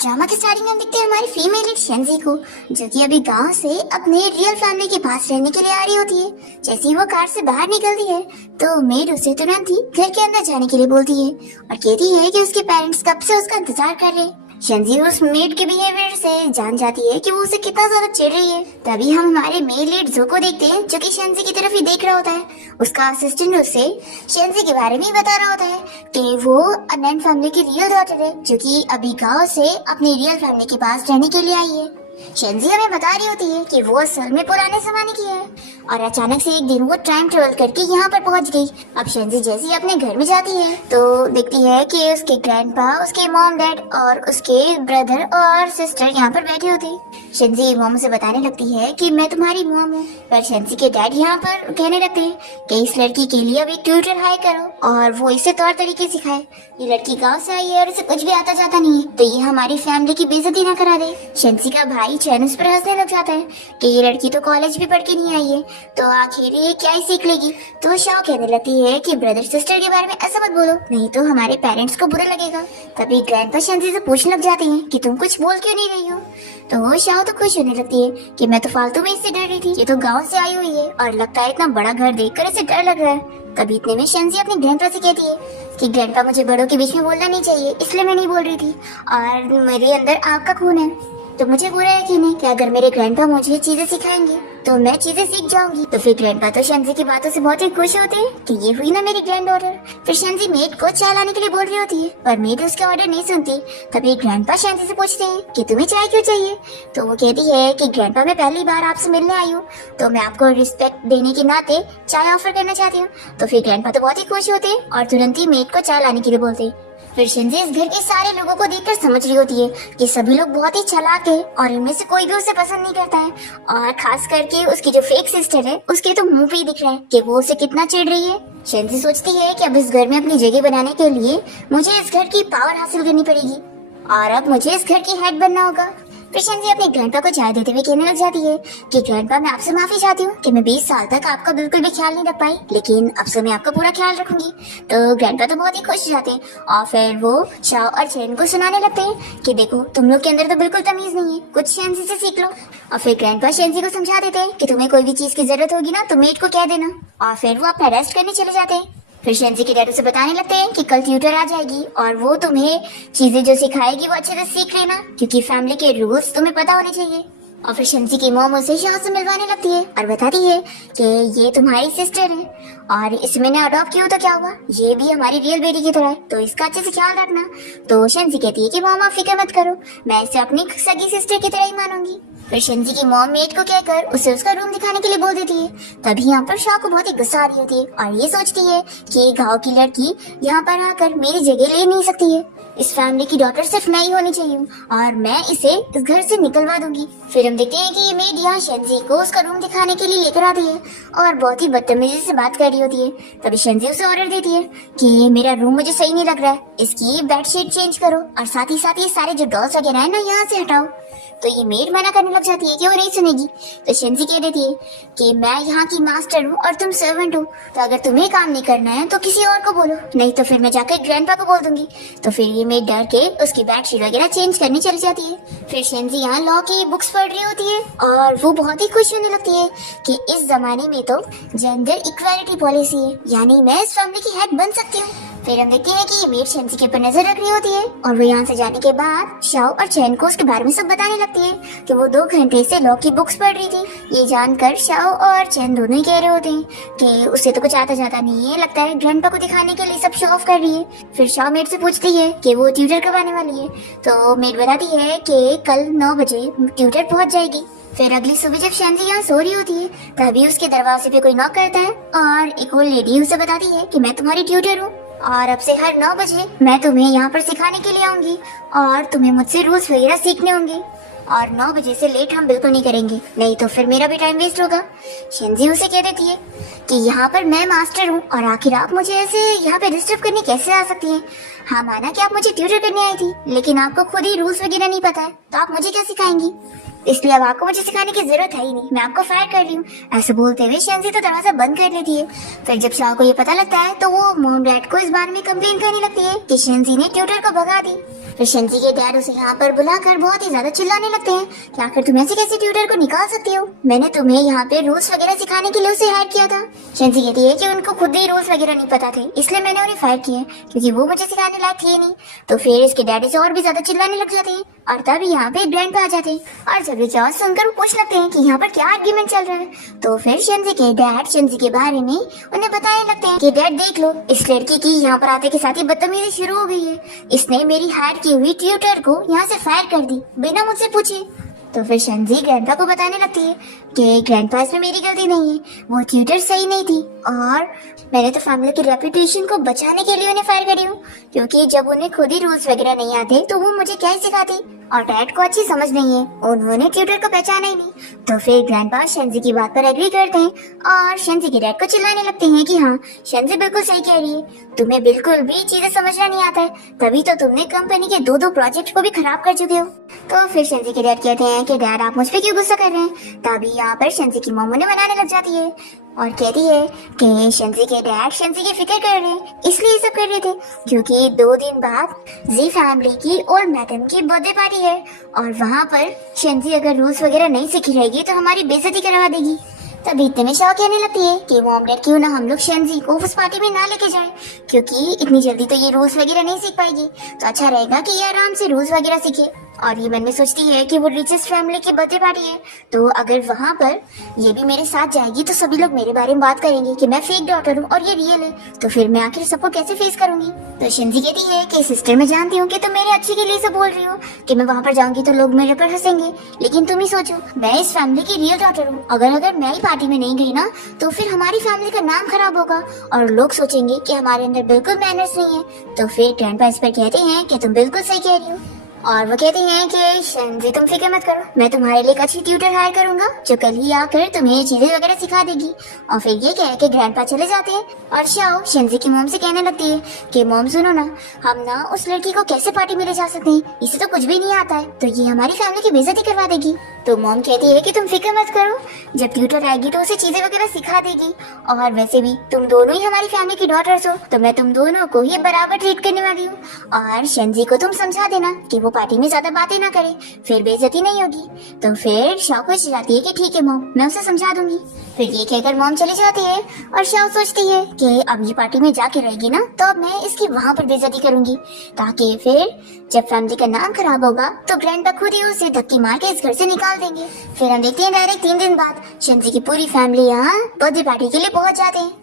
Drama की starting में हम देखते हैं हमारी फीमेल लीड शेंजी को, जो कि अभी गांव से अपने रियल फैमिली के पास रहने के लिए आ रही होती है। जैसे ही वो कार से बाहर निकलती है तो मेड उसे तुरंत ही घर के अंदर जाने के लिए बोलती है और कहती है कि उसके पेरेंट्स कब से उसका इंतजार कर रहे हैं। शेंजी उस मेड के बिहेवियर से जान जाती है कि वो उसे कितना ज्यादा चिढ़ रही है। तभी हम हमारे मेल लीड जो को देखते हैं, जो कि शेंजी की तरफ ही देख रहा होता है। उसका असिस्टेंट उसे शेंजी के बारे में ही बता रहा होता है कि वो अनन फैमिली की रियल डॉटर है, जो कि अभी गांव से अपनी रियल फैमिली के पास रहने के लिए आई है। शेंजी हमें बता रही होती है कि वो असल में पुराने जमाने की है और अचानक से एक दिन वो टाइम ट्रेवल करके यहाँ पर पहुँच गई। अब शेंजी जैसे ही अपने घर में जाती है तो देखती है कि उसके ग्रैंडपा, उसके मॉम डैड और उसके ब्रदर और सिस्टर यहाँ पर बैठे होते। शेंजी मॉम से बताने लगती है कि मैं तुम्हारी मॉम हूँ, पर शेंजी के डैड यहाँ पर कहने लगते हैं कि इस लड़की के लिए अब एक ट्यूटर हायर करो और वो इसे तौर तरीके सिखाए। ये लड़की गाँव से आई है और इसे कुछ भी आता जाता नहीं है, तो ये हमारी फैमिली की बेइज्जती ना करा दे। शेंजी का भाई चैन उस पर हंसने लग जाता है कि ये लड़की तो कॉलेज भी पढ़ के नहीं आई है, तो आखिर ये क्या ही सीख लेगी। तो शाओ कहने लगती है कि ब्रदर सिस्टर के बारे में ऐसा मत बोलो, नहीं तो हमारे पेरेंट्स को बुरा लगेगा। तभी ग्रैंडपा शेंजी से पूछने लग जाते हैं कि तुम कुछ बोल क्यों नहीं रही हो। तो शाओ तो खुश होने लगती है कि मैं तो फालतू में इससे डर रही थी, ये तो गाँव से आई हुई है और लगता है इतना बड़ा घर देखकर इसे डर लग रहा है। तभी इतने में शेंजी अपने ग्रैंडपा से कहती है कि ग्रैंडपा मुझे बड़ों के बीच में बोलना नहीं चाहिए, इसलिए मैं नहीं बोल रही थी और मेरे अंदर आपका खून है, तो मुझे पूरा यकीन है कि अगर मेरे ग्रैंडपा मुझे चीजें सिखाएंगे तो मैं चीजें सीख जाऊंगी। तो फिर ग्रैंडपा तो शेंजी की बातों से बहुत ही खुश होते हैं कि ये हुई ना मेरी ग्रैंड डॉटर। फिर शेंजी मेड को चाय लाने के लिए बोल रही होती है, पर मेड उसके ऑर्डर नहीं सुनती। तभी ग्रैंडपा शेंजी से पूछते हैं कि तुम्हें चाय क्यों चाहिए। तो वो कहती है कि ग्रैंडपा मैं पहली बार आपसे मिलने आई हूँ, तो मैं आपको रिस्पेक्ट देने के नाते चाय ऑफर करना चाहती हूँ। तो फिर ग्रैंडपा तो बहुत ही खुश होते हैं और तुरंत ही मेड को चाय लाने के लिए बोलते हैं। फिर शेंजी इस घर के सारे लोगों को देखकर समझ रही होती है कि सभी लोग बहुत ही चालाक है और इनमें से कोई भी उसे पसंद नहीं करता है, और खास करके उसकी जो फेक सिस्टर है उसके तो मुंह पे ही दिख रहा है कि वो उसे कितना चिढ़ रही है। शेंजी सोचती है कि अब इस घर में अपनी जगह बनाने के लिए मुझे इस घर की पावर हासिल करनी पड़ेगी और अब मुझे इस घर की हेड बनना होगा। फिर शेंजी अपने ग्रैंडपा को चाय देते हुए कहने लग जाती है कि ग्रैंडपा मैं आपसे माफी चाहती हूँ कि मैं 20 साल तक आपका बिल्कुल भी ख्याल नहीं रख पाई, लेकिन अब से मैं आपका पूरा ख्याल रखूंगी। तो ग्रैंडपा तो बहुत ही खुश हो जाते हैं और फिर वो शाओ और चैन को सुनाने लगते हैं कि देखो तुम लोग के अंदर तो बिल्कुल तमीज नहीं है, कुछ शेंजी से सीख लो। और फिर ग्रैंडपा शेंजी को समझा देते हैं कि तुम्हें कोई भी चीज की जरूरत होगी ना तो मेड को कह देना, और फिर वो अपना रेस्ट करने चले जाते हैं। फिर शेंजी के डैड उसे बताने लगते हैं कि कल ट्यूटर आ जाएगी और वो तुम्हें चीजें जो सिखाएगी वो अच्छे से सीख लेना, क्योंकि फैमिली के रूल्स तुम्हें पता होने चाहिए। और फिर शेंजी की मॉम उसे शाओ से मिलवाने लगती है और बताती है कि ये तुम्हारी सिस्टर है और इसे मैंने अडॉप्ट किया तो क्या हुआ, ये भी हमारी रियल बेटी की तरह है, तो इसका अच्छे से ख्याल रखना। तो शेंजी कहती है कि मॉम आप फिक्र मत करो, मैं इसे अपनी सगी सिस्टर की तरह ही मानूंगी। फिर शेंजी की मॉम मेड को कहकर उसे उसका रूम दिखाने के लिए बोल देती है। तभी यहाँ पर शाओ को बहुत ही गुस्सा आ रही होती है और ये सोचती है कि गाँव की लड़की यहाँ पर आकर मेरी जगह ले नहीं सकती है, इस फैमिली की डॉटर सिर्फ मैं ही होनी चाहिए और मैं इसे इस घर से निकलवा दूंगी। फिर हम देखते हैं कि ये मेड यहाँ शेंजी को उसका रूम दिखाने के लिए लेकर आती है और बहुत ही बदतमीजी से बात कर रही होती है। तभी शेंजी उसे ऑर्डर देती है कि मेरा रूम मुझे सही नहीं लग रहा है, इसकी बेडशीट चेंज करो और साथ ही ये सारे जो डॉल्स वगैरह है ना यहाँ से हटाओ। तो ये मेड मना करने लग जाती है कि वो नहीं सुनेगी। तो शेंजी कह देती है कि मैं यहाँ की मास्टर हूँ और तुम सर्वेंट हो, तो अगर तुम्हें काम नहीं करना है तो किसी और को बोलो, नहीं तो फिर मैं जाकर ग्रैंडपा को बोल दूंगी। तो फिर ये मेड डर के उसकी बेडशीट वगैरह चेंज करने चली जाती है। फिर शेंजी यहाँ लॉ की बुक्स पढ़ रही होती है और वो बहुत ही खुश होने लगती है कि इस जमाने में तो जेंडर इक्वालिटी पॉलिसी है, यानी मैं इस फैमिली की हेड बन सकती हूँ। फिर हम देखते हैं कि ये मेड शेंजी के ऊपर नजर रख रही होती है और वो यहाँ से जाने के बाद शाओ और चैन को उसके बारे में सब बताने लगती है कि वो 2 घंटे से लॉ की बुक्स पढ़ रही थी। ये जानकर शाओ और चैन दोनों ही कह रहे होते हैं कि उसे तो कुछ आता जाता नहीं है, लगता है ग्रैंडपा को दिखाने के लिए सब शो ऑफ कर रही है। फिर शाओ मेड से पूछती है कि वो ट्यूटर कब आने वाली है, तो मेड बताती है कि कल 9 बजे ट्यूटर पहुँच जाएगी। फिर अगली सुबह जब शेंजी यहाँ सो रही होती है तभी उसके दरवाजे पे कोई नॉक करता है और एक ओल्ड लेडी उसे बताती है कि मैं तुम्हारी ट्यूटर हूँ और अब से हर 9 बजे मैं तुम्हें यहाँ पर सिखाने के लिए आऊंगी और तुम्हें मुझसे रूल्स वगैरह सीखने होंगे और 9 बजे से लेट हम बिल्कुल नहीं करेंगे, नहीं तो फिर मेरा भी टाइम वेस्ट होगा। शेंजी उसे कह देती है कि यहाँ पर मैं मास्टर हूँ और आखिर आप मुझे ऐसे यहाँ पे डिस्टर्ब करने कैसे आ सकती हैं। हाँ माना कि आप मुझे ट्यूटर करने आई थी, लेकिन आपको खुद ही रूल्स वगैरह नहीं पता है, तो आप मुझे क्या सिखाएंगी, इसलिए अब आपको मुझे सिखाने की जरूरत है ही नहीं, मैं आपको फायर कर रही हूँ। ऐसे बोलते हुए शेंजी तो दरवाजा बंद कर लेती है। फिर जब शाओ को ये पता लगता है तो वो मॉम डैड को इस बारे में कंप्लेन करने लगती है कि शेंजी ने ट्यूटर को भगा दी। फिर शेंजी के डैड उसे यहाँ पर बुलाकर बहुत ही ज्यादा चिल्लाने लगते हैं कि आखिर तुम ऐसे कैसे ट्यूटर को निकाल सकती हो, मैंने तुम्हें यहाँ पे रूल्स वगैरह सिखाने के लिए उसे हायर किया था। शेंजी कहती है कि उनको खुद ही रूल्स वगैरह नहीं पता थे, इसलिए मैंने उन्हें फायर किया क्योंकि वो मुझे सिखाने लायक थे नहीं। तो फिर इसके डैडी से और भी ज्यादा चिल्लाने लग जाते हैं और तभी यहाँ पे ग्रैंड पे आ जाते हैं और जब ये चॉइस सुनकर वो पूछ लगते हैं कि यहाँ पर क्या आर्ग्यूमेंट चल रहा है। तो फिर शेंजी के डैड शेंजी के बारे में उन्हें बताने लगते हैं कि डैड देख लो, इस लड़की की यहाँ पर आते के साथ ही बदतमीजी शुरू हो गई है, इसने मेरी हायर की हुई ट्यूटर को यहाँ से फायर कर दी बिना मुझसे पूछे। तो फिर शेंजी ग्रैंडपा को बताने लगती है कि ग्रैंडपा इसमें मेरी गलती नहीं है, वो ट्यूटर सही नहीं थी और मैंने तो फैमिली की रेपुटेशन को बचाने के लिए उन्हें फायर करी हूँ, क्योंकि जब उन्हें खुद ही रूल्स वगैरह नहीं आते तो वो मुझे क्या ही सिखाती और डैड को अच्छी समझ नहीं है, उन्होंने ट्यूटर को पहचाना ही नहीं। तो फिर ग्रैंडपा शेंजी की बात पर एग्री करते हैं और शेंजी के डैड को चिल्लाने लगते हैं कि हाँ शेंजी बिल्कुल सही कह रही है, तुम्हें बिल्कुल भी चीजें समझना नहीं आता है, तभी तो तुमने कंपनी के 2 प्रोजेक्ट को भी खराब कर चुके हो। तो फिर शेंजी के डैड कहते हैं कि डैड आप मुझ पे क्यों गुस्सा कर रहे हैं। तभी यहाँ पर शेंजी की मम्मी उन्हें मनाने लग जाती है और कहती है कि शेंजी के डैड शेंजी की फिक्र कर रहे हैं, इसलिए ये सब कर रहे थे क्योंकि 2 दिन बाद जी फैमिली की ओल्ड मैडम की बर्थडे पार्टी है और वहाँ पर शेंजी अगर रूल्स वगैरह नहीं सीखी रहेगी तो हमारी बेइज्जती करवा देगी। तभी इतने में शाओ कहने लगती है कि मॉम डैड क्यों ना हम लोग शेंजी को उस पार्टी में ना लेके जाएं, क्योंकि इतनी जल्दी तो ये रूल्स वगैरह नहीं सीख पाएगी, तो अच्छा रहेगा कि ये आराम से रूल्स वगैरह सीखे। और ये मन में सोचती है कि वो रिचेस्ट फैमिली की बर्थडे पार्टी है, तो अगर वहाँ पर ये भी मेरे साथ जाएगी तो सभी लोग मेरे बारे में बात करेंगे कि मैं फेक डॉटर हूँ और ये रियल है, तो फिर मैं आखिर सबको कैसे फेस करूंगी। तो शेंजी कहती है कि सिस्टर मैं जानती हूँ कि तुम मेरे अच्छे के लिए सब बोल रही हो कि मैं वहाँ पर जाऊंगी तो लोग मेरे पर हंसेंगे, लेकिन तुम ही सोचो मैं इस फैमिली की रियल डॉटर हूँ, अगर मैं ही पार्टी में नहीं गई ना तो फिर हमारी फैमिली का नाम खराब होगा और लोग सोचेंगे कि हमारे अंदर बिल्कुल मैनर्स नहीं है। तो फिर ग्रैंडपा इस पर कहते हैं कि तुम बिल्कुल सही कह रही हो और वो कहते हैं कि शेंजी तुम फिक्र मत करो, मैं तुम्हारे लिए एक अच्छी ट्यूटर हायर करूंगा जो कल ही आकर तुम्हें ये चीजें वगैरह सिखा देगी। और फिर ये कह के ग्रैंडपा चले जाते हैं और शाओ शेंजी की मॉम से कहने लगती है कि मॉम सुनो ना, हम ना उस लड़की को कैसे पार्टी में ले जा सकते हैं, इसे तो कुछ भी नहीं आता है, तो ये हमारी फैमिली की बेइज्जती करवा देगी। तो मॉम कहती है कि तुम फिक्र मत करो, जब ट्यूटर आएगी तो उसे चीजें वगैरह सिखा देगी और वैसे भी तुम दोनों ही हमारी फैमिली की डॉटर्स हो, तो मैं तुम दोनों को ही बराबर ट्रीट करने वाली हूँ। और शेंजी को तुम समझा देना कि वो पार्टी में ज्यादा बातें ना करे, फिर बेइज्जती नहीं होगी। तो फिर शाओ खुश जाती है कि ठीक है मॉम, मैं उसे समझा दूंगी। फिर ये कहकर मॉम चली जाती है और शाओ सोचती है कि अब ये पार्टी में जाके रहेगी ना तो अब मैं इसकी वहाँ पर बेइज्जती करूंगी, ताकि फिर जब फैमिली का नाम खराब होगा तो ग्रैंडपा खुद ही उसे धक्की मार के इस घर से निकाल देंगे। फिर हम देखते हैं डायरेक्ट 3 दिन बाद शेंजी की पूरी फैमिली यहाँ बर्थडे पार्टी के लिए पहुंच जाते हैं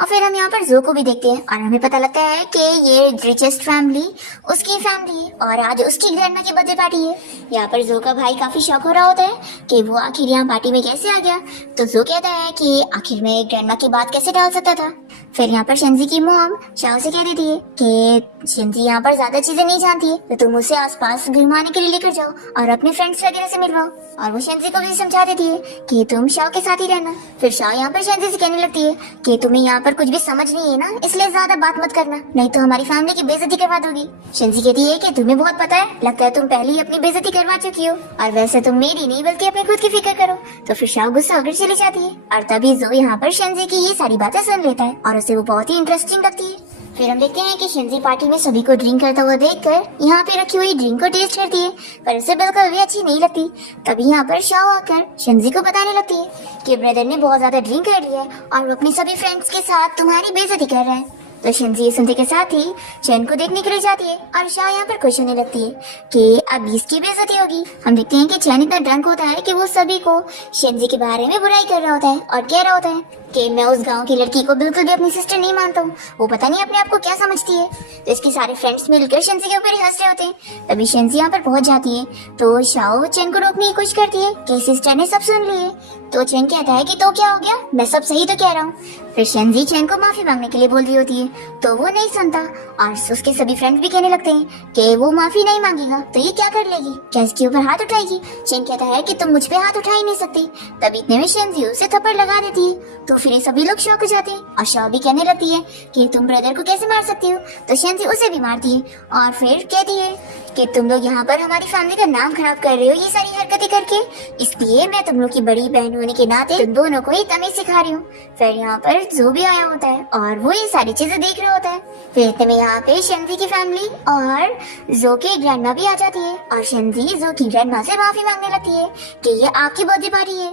और फिर हम यहाँ पर जो को भी देखते हैं और हमें पता लगता है कि ये रिचेस्ट फैमिली उसकी फैमिली है और आज उसकी ग्रैंडमा की बर्थडे पार्टी है। यहाँ पर जो का भाई काफी शौक हो रहा होता है कि वो आखिर यहाँ पार्टी में कैसे आ गया, तो जो कहता है कि आखिर में ग्रैंडमा की बात कैसे डाल सकता था। फिर यहाँ पर शेंजी की मॉम शाओ से कह देती है कि शेंजी यहाँ पर ज्यादा चीजें नहीं जानती है, तो तुम उसे आसपास घुमाने के लिए लेकर जाओ और अपने फ्रेंड्स वगैरह से मिलवाओ। और वो शेंजी को भी समझा देती है कि तुम शाओ के साथ ही रहना। फिर शाओ यहाँ पर शेंजी से कहने लगती है कि तुम्हें यहाँ पर कुछ भी समझ नहीं है ना, इसलिए ज्यादा बात मत करना, नहीं तो हमारी फैमिली की बेइज्जती करवा दोगी। शेंजी कहती है कि तुम्हें बहुत पता है, लगता है तुम पहले ही अपनी बेइज्जती करवा चुकी हो और वैसे तुम मेरी नहीं बल्कि अपनी खुद की फिक्र करो। तो फिर शाओ गुस्सा होकर चली जाती है और तभी जो यहाँ पर शेंजी की ये सारी बातें सुन लेता है और उसे वो बहुत ही इंटरेस्टिंग लगती है। फिर हम देखते हैं कि शेंजी पार्टी में सभी को ड्रिंक करता हुआ देखकर यहाँ पे रखी हुई ड्रिंक को टेस्ट करती है, पर उसे बिल्कुल भी अच्छी नहीं लगती। तभी यहाँ पर शाओ आकर शेंजी को बताने लगती है कि ब्रदर ने बहुत ज्यादा ड्रिंक कर लिया है और वो अपने सभी फ्रेंड्स के साथ तुम्हारी बेइज्जती कर रहा है। तो शेंजी ये सुनते के साथ ही चैन को देखने के लिए जाती है और शाओ यहाँ पर खुश होने लगती है कि अब इसकी बेइज्जती होगी। हम देखते हैं कि चैन इतना ड्रंक होता है कि वो सभी को शेंजी के बारे में बुराई कर रहा होता है और कह रहा होता है कि मैं उस गांव की लड़की को बिल्कुल भी अपनी सिस्टर नहीं मानता हूँ, वो पता नहीं अपने आप को क्या समझती है। तो इसके सारे फ्रेंड्स मिलकर शेंजी के ऊपर ही हंस रहे होते हैं। तभी शेंजी यहाँ पर पहुंच जाती है तो शाओ चैन को रोकने की कोशिश करती है कि सिस्टर ने सब सुन ली है। तो चैन कहता है कि तो क्या हो गया, मैं सब सही तो कह रहा हूँ। फिर शेंजी चैन को माफी मांगने के लिए बोल रही होती है तो वो नहीं सुनता और उसके सभी फ्रेंड्स भी कहने लगते हैं कि वो माफी नहीं मांगेगा तो ये क्या कर लेगी, क्या इसके ऊपर हाथ उठाएगी। चैन कहता है कि तुम मुझ पे हाथ उठा ही नहीं सकती। तभी इतने में शेंजी उसे थप्पड़ लगा देती है। तो फिर ये सभी लोग शॉक हो जाते हैं और शाओ भी कहने लगती है कि तुम ब्रदर को कैसे मार सकती हो। तो शेंजी उसे भी मारती है और फिर कहती है कि तुम लोग यहाँ पर हमारी फैमिली का नाम खराब कर रहे हो ये सारी हरकतें करके, इसलिए मैं तुम लोग की बड़ी बहन होने के नाते तुम दोनों को ही तमीज सिखा रही हूँ। फिर यहाँ पर जो भी आया होता है और वो ये सारी चीजें देख रहा होता है। फिर इतने में यहाँ पे शेंजी की फैमिली और जो की ग्रैंडमा भी आ जाती है और शेंजी जो की ग्रैंडमा से माफी मांगने लगती है कि ये आपकी बर्थडे पार्टी है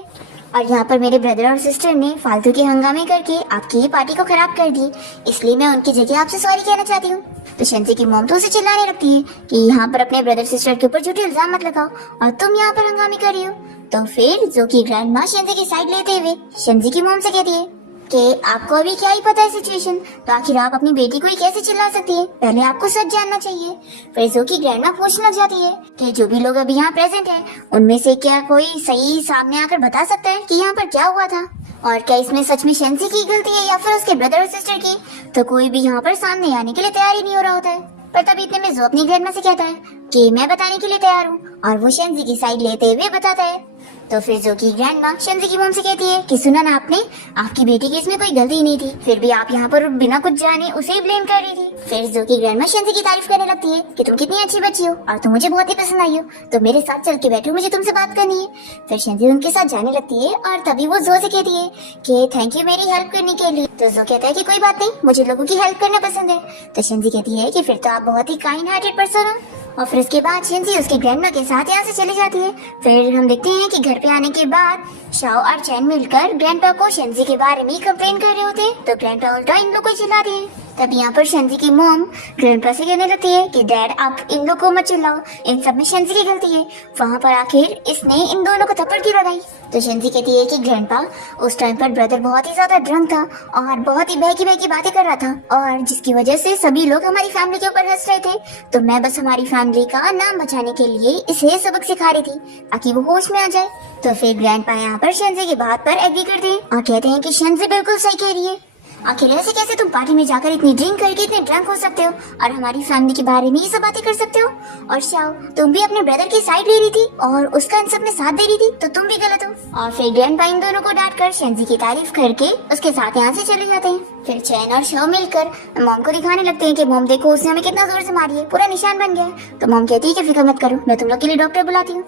और यहाँ पर मेरे ब्रदर और सिस्टर ने फालतू के हंगामे करके आपकी ये पार्टी को खराब कर दी, इसलिए मैं उनकी जगह आपसे सॉरी कहना चाहती हूँ। तो शेंजी की मॉम तो उसे चिल्लाने लगती है कि यहाँ पर अपने ब्रदर सिस्टर के ऊपर झूठे इल्जाम मत लगाओ और तुम यहाँ पर हंगामे कर रही हो। तो फिर जो की ग्रैंड माँ शेंजी की साइड लेते हुए शेंजी की मॉम से कहती है कि आपको अभी क्या ही पता है सिचुएशन, तो आखिर आप अपनी बेटी को ही कैसे चिल्ला सकती है, पहले आपको सच जानना चाहिए। फिर जो की ग्रैंड माँ पूछने लग जाती है कि जो भी लोग अभी यहाँ प्रेजेंट हैं उनमें से क्या कोई सही सामने आकर बता सकता है कि यहाँ पर क्या हुआ था और क्या इसमें सच में शेंजी की गलती है या फिर उसके ब्रदर और सिस्टर की। तो कोई भी यहाँ पर सामने आने के लिए तैयार ही नहीं हो रहा होता है। पर तभी इतने में जो अपनी ग्रैंड माँ से कहता है कि मैं बताने के लिए तैयार हूँ और वो शेंजी की साइड लेते हुए बताता है। तो फिर जो की ग्रैंड माँ शेंजी की मॉम से कहती है कि सुना ना आपने, आपकी बेटी की इसमें कोई गलती नहीं थी, फिर भी आप यहाँ पर बिना कुछ जाने उसे ही ब्लेम कर रही थी। फिर जो की ग्रैंड माँ शेंजी की तारीफ करने लगती है कि तुम कितनी अच्छी बच्ची हो और तुम मुझे बहुत ही पसंद आई हो, तो मेरे साथ चल के बैठो, मुझे तुमसे बात करनी है। फिर शेंजी उनके साथ जाने लगती है और तभी वो जो से कहती है कि थैंक यू मेरी हेल्प करने के लिए। तो जो कहता है कि कोई बात नहीं, मुझे लोगों की हेल्प करना पसंद है। तो शेंजी कहती है कि फिर तो आप बहुत ही काइंड हार्टेड पर्सन हो। और फिर उसके बाद शेंजी उसके ग्रैंडमा के साथ यहाँ से चली जाती है। फिर हम देखते हैं कि घर पे आने के बाद शाओ और चैन मिलकर ग्रैंडपा को शेंजी के बारे में कंप्लेन कर रहे होते हैं। तो ग्रैंडपा उल्टा इन लोग को चिल्लाते हैं। तब यहाँ पर शेंजी की मॉम ग्रैंडपा से कहने लगती है कि डैड आप इन लोग को मत चिल्लाओ, इन सब में शेंजी की गलती है। वहाँ पर आखिर इसने इन दोनों को थप्पड़ क्यों लगाई। तो शेंजी कहती है कि ग्रैंडपा उस टाइम पर ब्रदर बहुत ही ज्यादा ड्रंक था और बहुत ही बहकी बहकी बातें कर रहा था और जिसकी वजह से सभी लोग हमारी फैमिली के ऊपर हंस रहे थे। तो मैं बस हमारी फैमिली का नाम बचाने के लिए इसे सबक सिखा रही थी ताकि वो होश में आ जाए। तो फिर ग्रैंडपा यहाँ पर शेंजी की बात पर एग्री करते हैं और कहते हैं कि शेंजी बिल्कुल सही कह रही है। आखिर ऐसे कैसे तुम पार्टी में जाकर इतनी ड्रिंक करके इतने ड्रंक हो सकते हो और हमारी फैमिली के बारे में ये सब बातें कर सकते हो। और शाओ तुम भी अपने ब्रदर की साइड ले रही थी और उसका इन सब में साथ दे रही थी, तो तुम भी गलत हो। और फिर ग्रैंडपा इन दोनों को डांट कर शेंजी की तारीफ करके उसके साथ यहाँ से चले जाते हैं। फिर चैन और शाओ मिलकर मॉम को दिखाने लगते हैं कि मॉम देखो उसने हमें कितना जोर से मारी है, पूरा निशान बन गया है। तो मॉम कहती है कि फिक्र मत करो, मैं तुम लोग के लिए डॉक्टर बुलाती हूँ।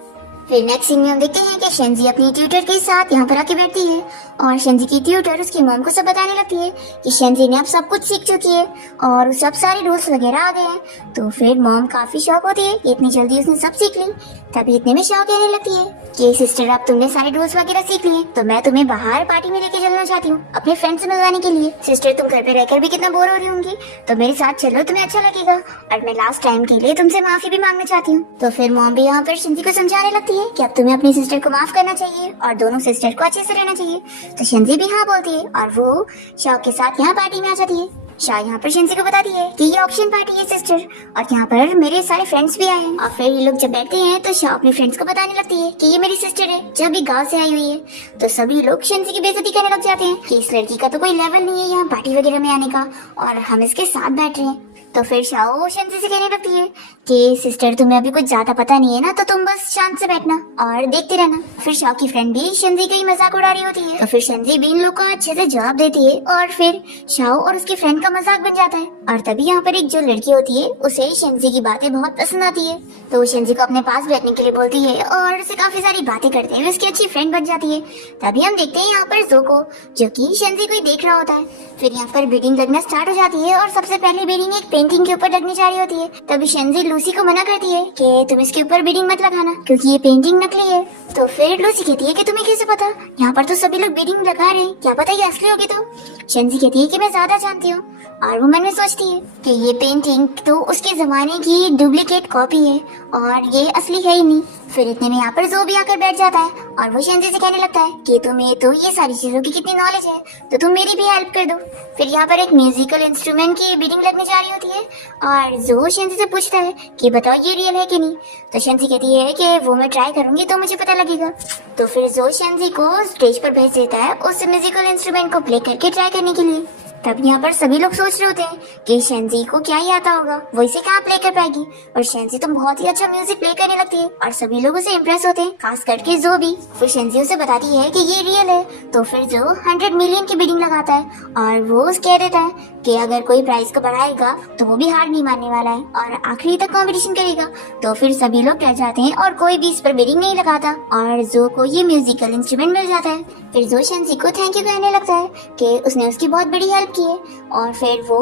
फिर नेक्स्ट सीन में हम देखते हैं कि शेंजी अपनी ट्यूटर के साथ यहाँ पर आके बैठती है और शेंजी की ट्यूटर उसकी मॉम को सब बताने लगती है कि शेंजी ने अब सब कुछ सीख चुकी है और सब सारे रूल्स वगैरह आ गए हैं। तो फिर मॉम काफी शॉक होती है कि इतनी जल्दी उसने सब सीख ली। तभी इतने में शॉक कहने लगती है कि सिस्टर अब तुमने सारे रूल्स वगैरह सीख लिए तो मैं तुम्हें बाहर पार्टी में लेके चलना चाहती हूँ अपने फ्रेंड से मिलवाने के लिए। सिस्टर तुम घर पे रहकर भी कितना बोर हो रही होंगी, तो मेरे साथ चलो, तुम्हें अच्छा लगेगा और मैं लास्ट टाइम के लिए तुमसे माफी भी मांगना चाहती हूँ। तो फिर मॉम भी यहाँ पर शेंजी को समझाने लगती है कि अब तुम्हें अपनी सिस्टर को माफ करना चाहिए और दोनों सिस्टर को अच्छे से रहना चाहिए। तो शेंजी भी हाँ बोलती है और वो शाओ के साथ यहाँ पार्टी में आ जाती है। शाओ यहाँ पर शेंजी को बताती है कि ये ऑप्शन पार्टी है सिस्टर और यहाँ पर मेरे सारे फ्रेंड्स भी आए हैं। और फिर ये लोग जब बैठते हैं तो शाओ अपने फ्रेंड्स को बताने लगती है कि ये मेरी सिस्टर है जो अभी गाँव से आई हुई है। तो सभी लोग शेंजी की बेइज्जती करने लग जाते हैं कि इस लड़की का तो कोई लेवल नहीं है यहाँ पार्टी वगैरह में आने का और हम इसके साथ बैठ रहे हैं। तो फिर शाओ शेंजी से कहने लगती है कि सिस्टर तुम्हें अभी कुछ ज्यादा पता नहीं है ना, तो तुम बस शांत से बैठना और देखते रहना। फिर शाओ की फ्रेंड भी शेंजी का ही मजाक उड़ा रही होती है। तो फिर शेंजी भी इन लोग को अच्छे से जवाब देती है और फिर शाओ और उसकी फ्रेंड का मजाक बन जाता है। और तभी यहाँ पर एक जो लड़की होती है उसे शेंजी की बातें बहुत पसंद आती है, तो वो शेंजी को अपने पास बैठने के लिए बोलती है और उसे काफी सारी बातें करते हुए उसकी अच्छी फ्रेंड बन जाती है। तभी हम देखते हैं यहाँ पर जो को जो की शेंजी को ही देख रहा होता है। फिर यहाँ पर बीडिंग लगना स्टार्ट हो जाती है और सबसे पहले बीडिंग एक पेंटिंग के ऊपर लगने जा रही होती है। तभी शेंजी लूसी को मना करती है कि तुम इसके ऊपर बीडिंग मत लगाना क्योंकि ये पेंटिंग नकली है। तो फिर लूसी कहती है कि तुम्हें कैसे पता, यहाँ पर तो सभी लोग बीडिंग लगा रहे हैं, क्या पता ये असली होगी। तो शेंजी कहती है कि मैं ज्यादा जानती हूँ और वो मन में सोचती है कि ये पेंटिंग तो उसके जमाने की डुप्लीकेट कॉपी है और ये असली है ही नहीं। फिर इतने में यहाँ पर जो भी आकर बैठ जाता है और वो शेंजी से कहने लगता है कि तुम्हें तो ये सारी चीजों की कितनी नॉलेज है, तो तुम मेरी भी हेल्प कर दो। फिर यहाँ पर एक म्यूजिकल इंस्ट्रूमेंट की बीडिंग लगने जा रही होती है और जो शेंजी से पूछता है कि बताओ ये रियल है कि नहीं। तो शेंजी कहती है कि वो मैं ट्राई करूंगी तो मुझे पता लगेगा। तो फिर जो शेंजी को स्टेज पर भेज देता है उस म्यूजिकल इंस्ट्रूमेंट को प्ले करके ट्राई करने के लिए। तब यहाँ पर सभी लोग सोच रहे होते हैं कि शेंजी को क्या ही आता होगा, वो इसे कहाँ प्ले कर पाएगी। और शेंजी तो बहुत ही अच्छा म्यूजिक प्ले करने लगती है और सभी लोग उसे इम्प्रेस होते हैं, खास करके जो भी। फिर शेंजी उसे बताती है कि ये रियल है, तो फिर जो 100 मिलियन की बिडिंग लगाता है और वो कह देता है कि अगर कोई प्राइस को बढ़ाएगा तो वो भी हार नहीं मानने वाला है और आखिरी तक कंपटीशन करेगा। तो फिर सभी लोग डर जाते हैं और कोई भी इस पर बिडिंग नहीं लगाता और जो को ये म्यूजिकल इंस्ट्रूमेंट मिल जाता है। फिर जो शेंजी को थैंक यू कहने लगता है कि उसने उसकी बहुत बड़ी हेल्प की है और फिर वो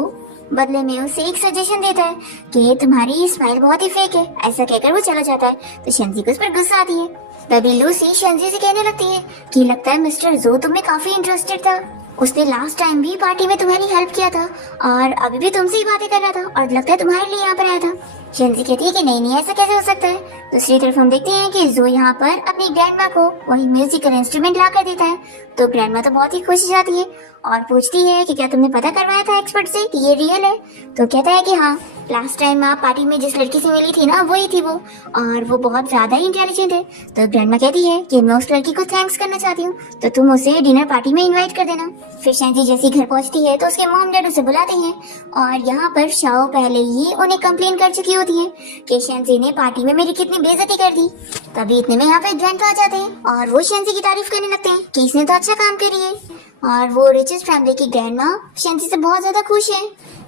बदले में उसे एक सजेशन देता है कि तुम्हारी स्माइल बहुत ही फेक है। ऐसा कहकर वो चला जाता है। तो शेंजी को उस पर गुस्सा आती है। तभी लूसी शेंजी से कहने लगती है कि लगता है मिस्टर जो तुम में काफी इंटरेस्टेड था, उसने लास्ट टाइम भी पार्टी में तुम्हारी हेल्प किया था और अभी भी तुमसे ही बातें कर रहा था और लगता है तुम्हारे लिए यहाँ पर आया था। शेंजी कहती है कि नहीं ऐसा कैसे हो सकता है। दूसरी तरफ हम देखते हैं कि जो यहाँ पर अपनी ग्रैंडमा को वही म्यूजिकल इंस्ट्रूमेंट ला कर देता है। तो ग्रैंडमा तो बहुत ही खुश हो जाती है और पूछती है कि क्या तुमने पता करवाया था एक्सपर्ट से कि ये रियल है। तो कहता है कि हाँ, लास्ट टाइम आप पार्टी में जिस लड़की से मिली थी ना, वही थी वो, और वो बहुत ज्यादा ही इंटेलिजेंट है। तो ग्रैंडमा कहती है कि मैं उस लड़की को थैंक्स करना चाहती हूँ, तो तुम उसे डिनर पार्टी में इनवाइट कर देना। फिर शेंजी जैसे घर पहुंचती है तो उसके मॉम डैड उसे बुलाते हैं और यहाँ पर शाओ पहले ही उन्हें कंप्लेन कर चुकी होती है कि शेंजी ने पार्टी में मेरी कितनी बेइज्जती कर दी। तभी इतने में यहाँ पे ग्रैंडपा आ जाते हैं और वो शेंजी की तारीफ करने लगते हैं कि इसने तो अच्छा काम करी है। और वो रिचेस्ट फैमिली की ग्रैंडमा शेंजी से बहुत ज्यादा खुश है,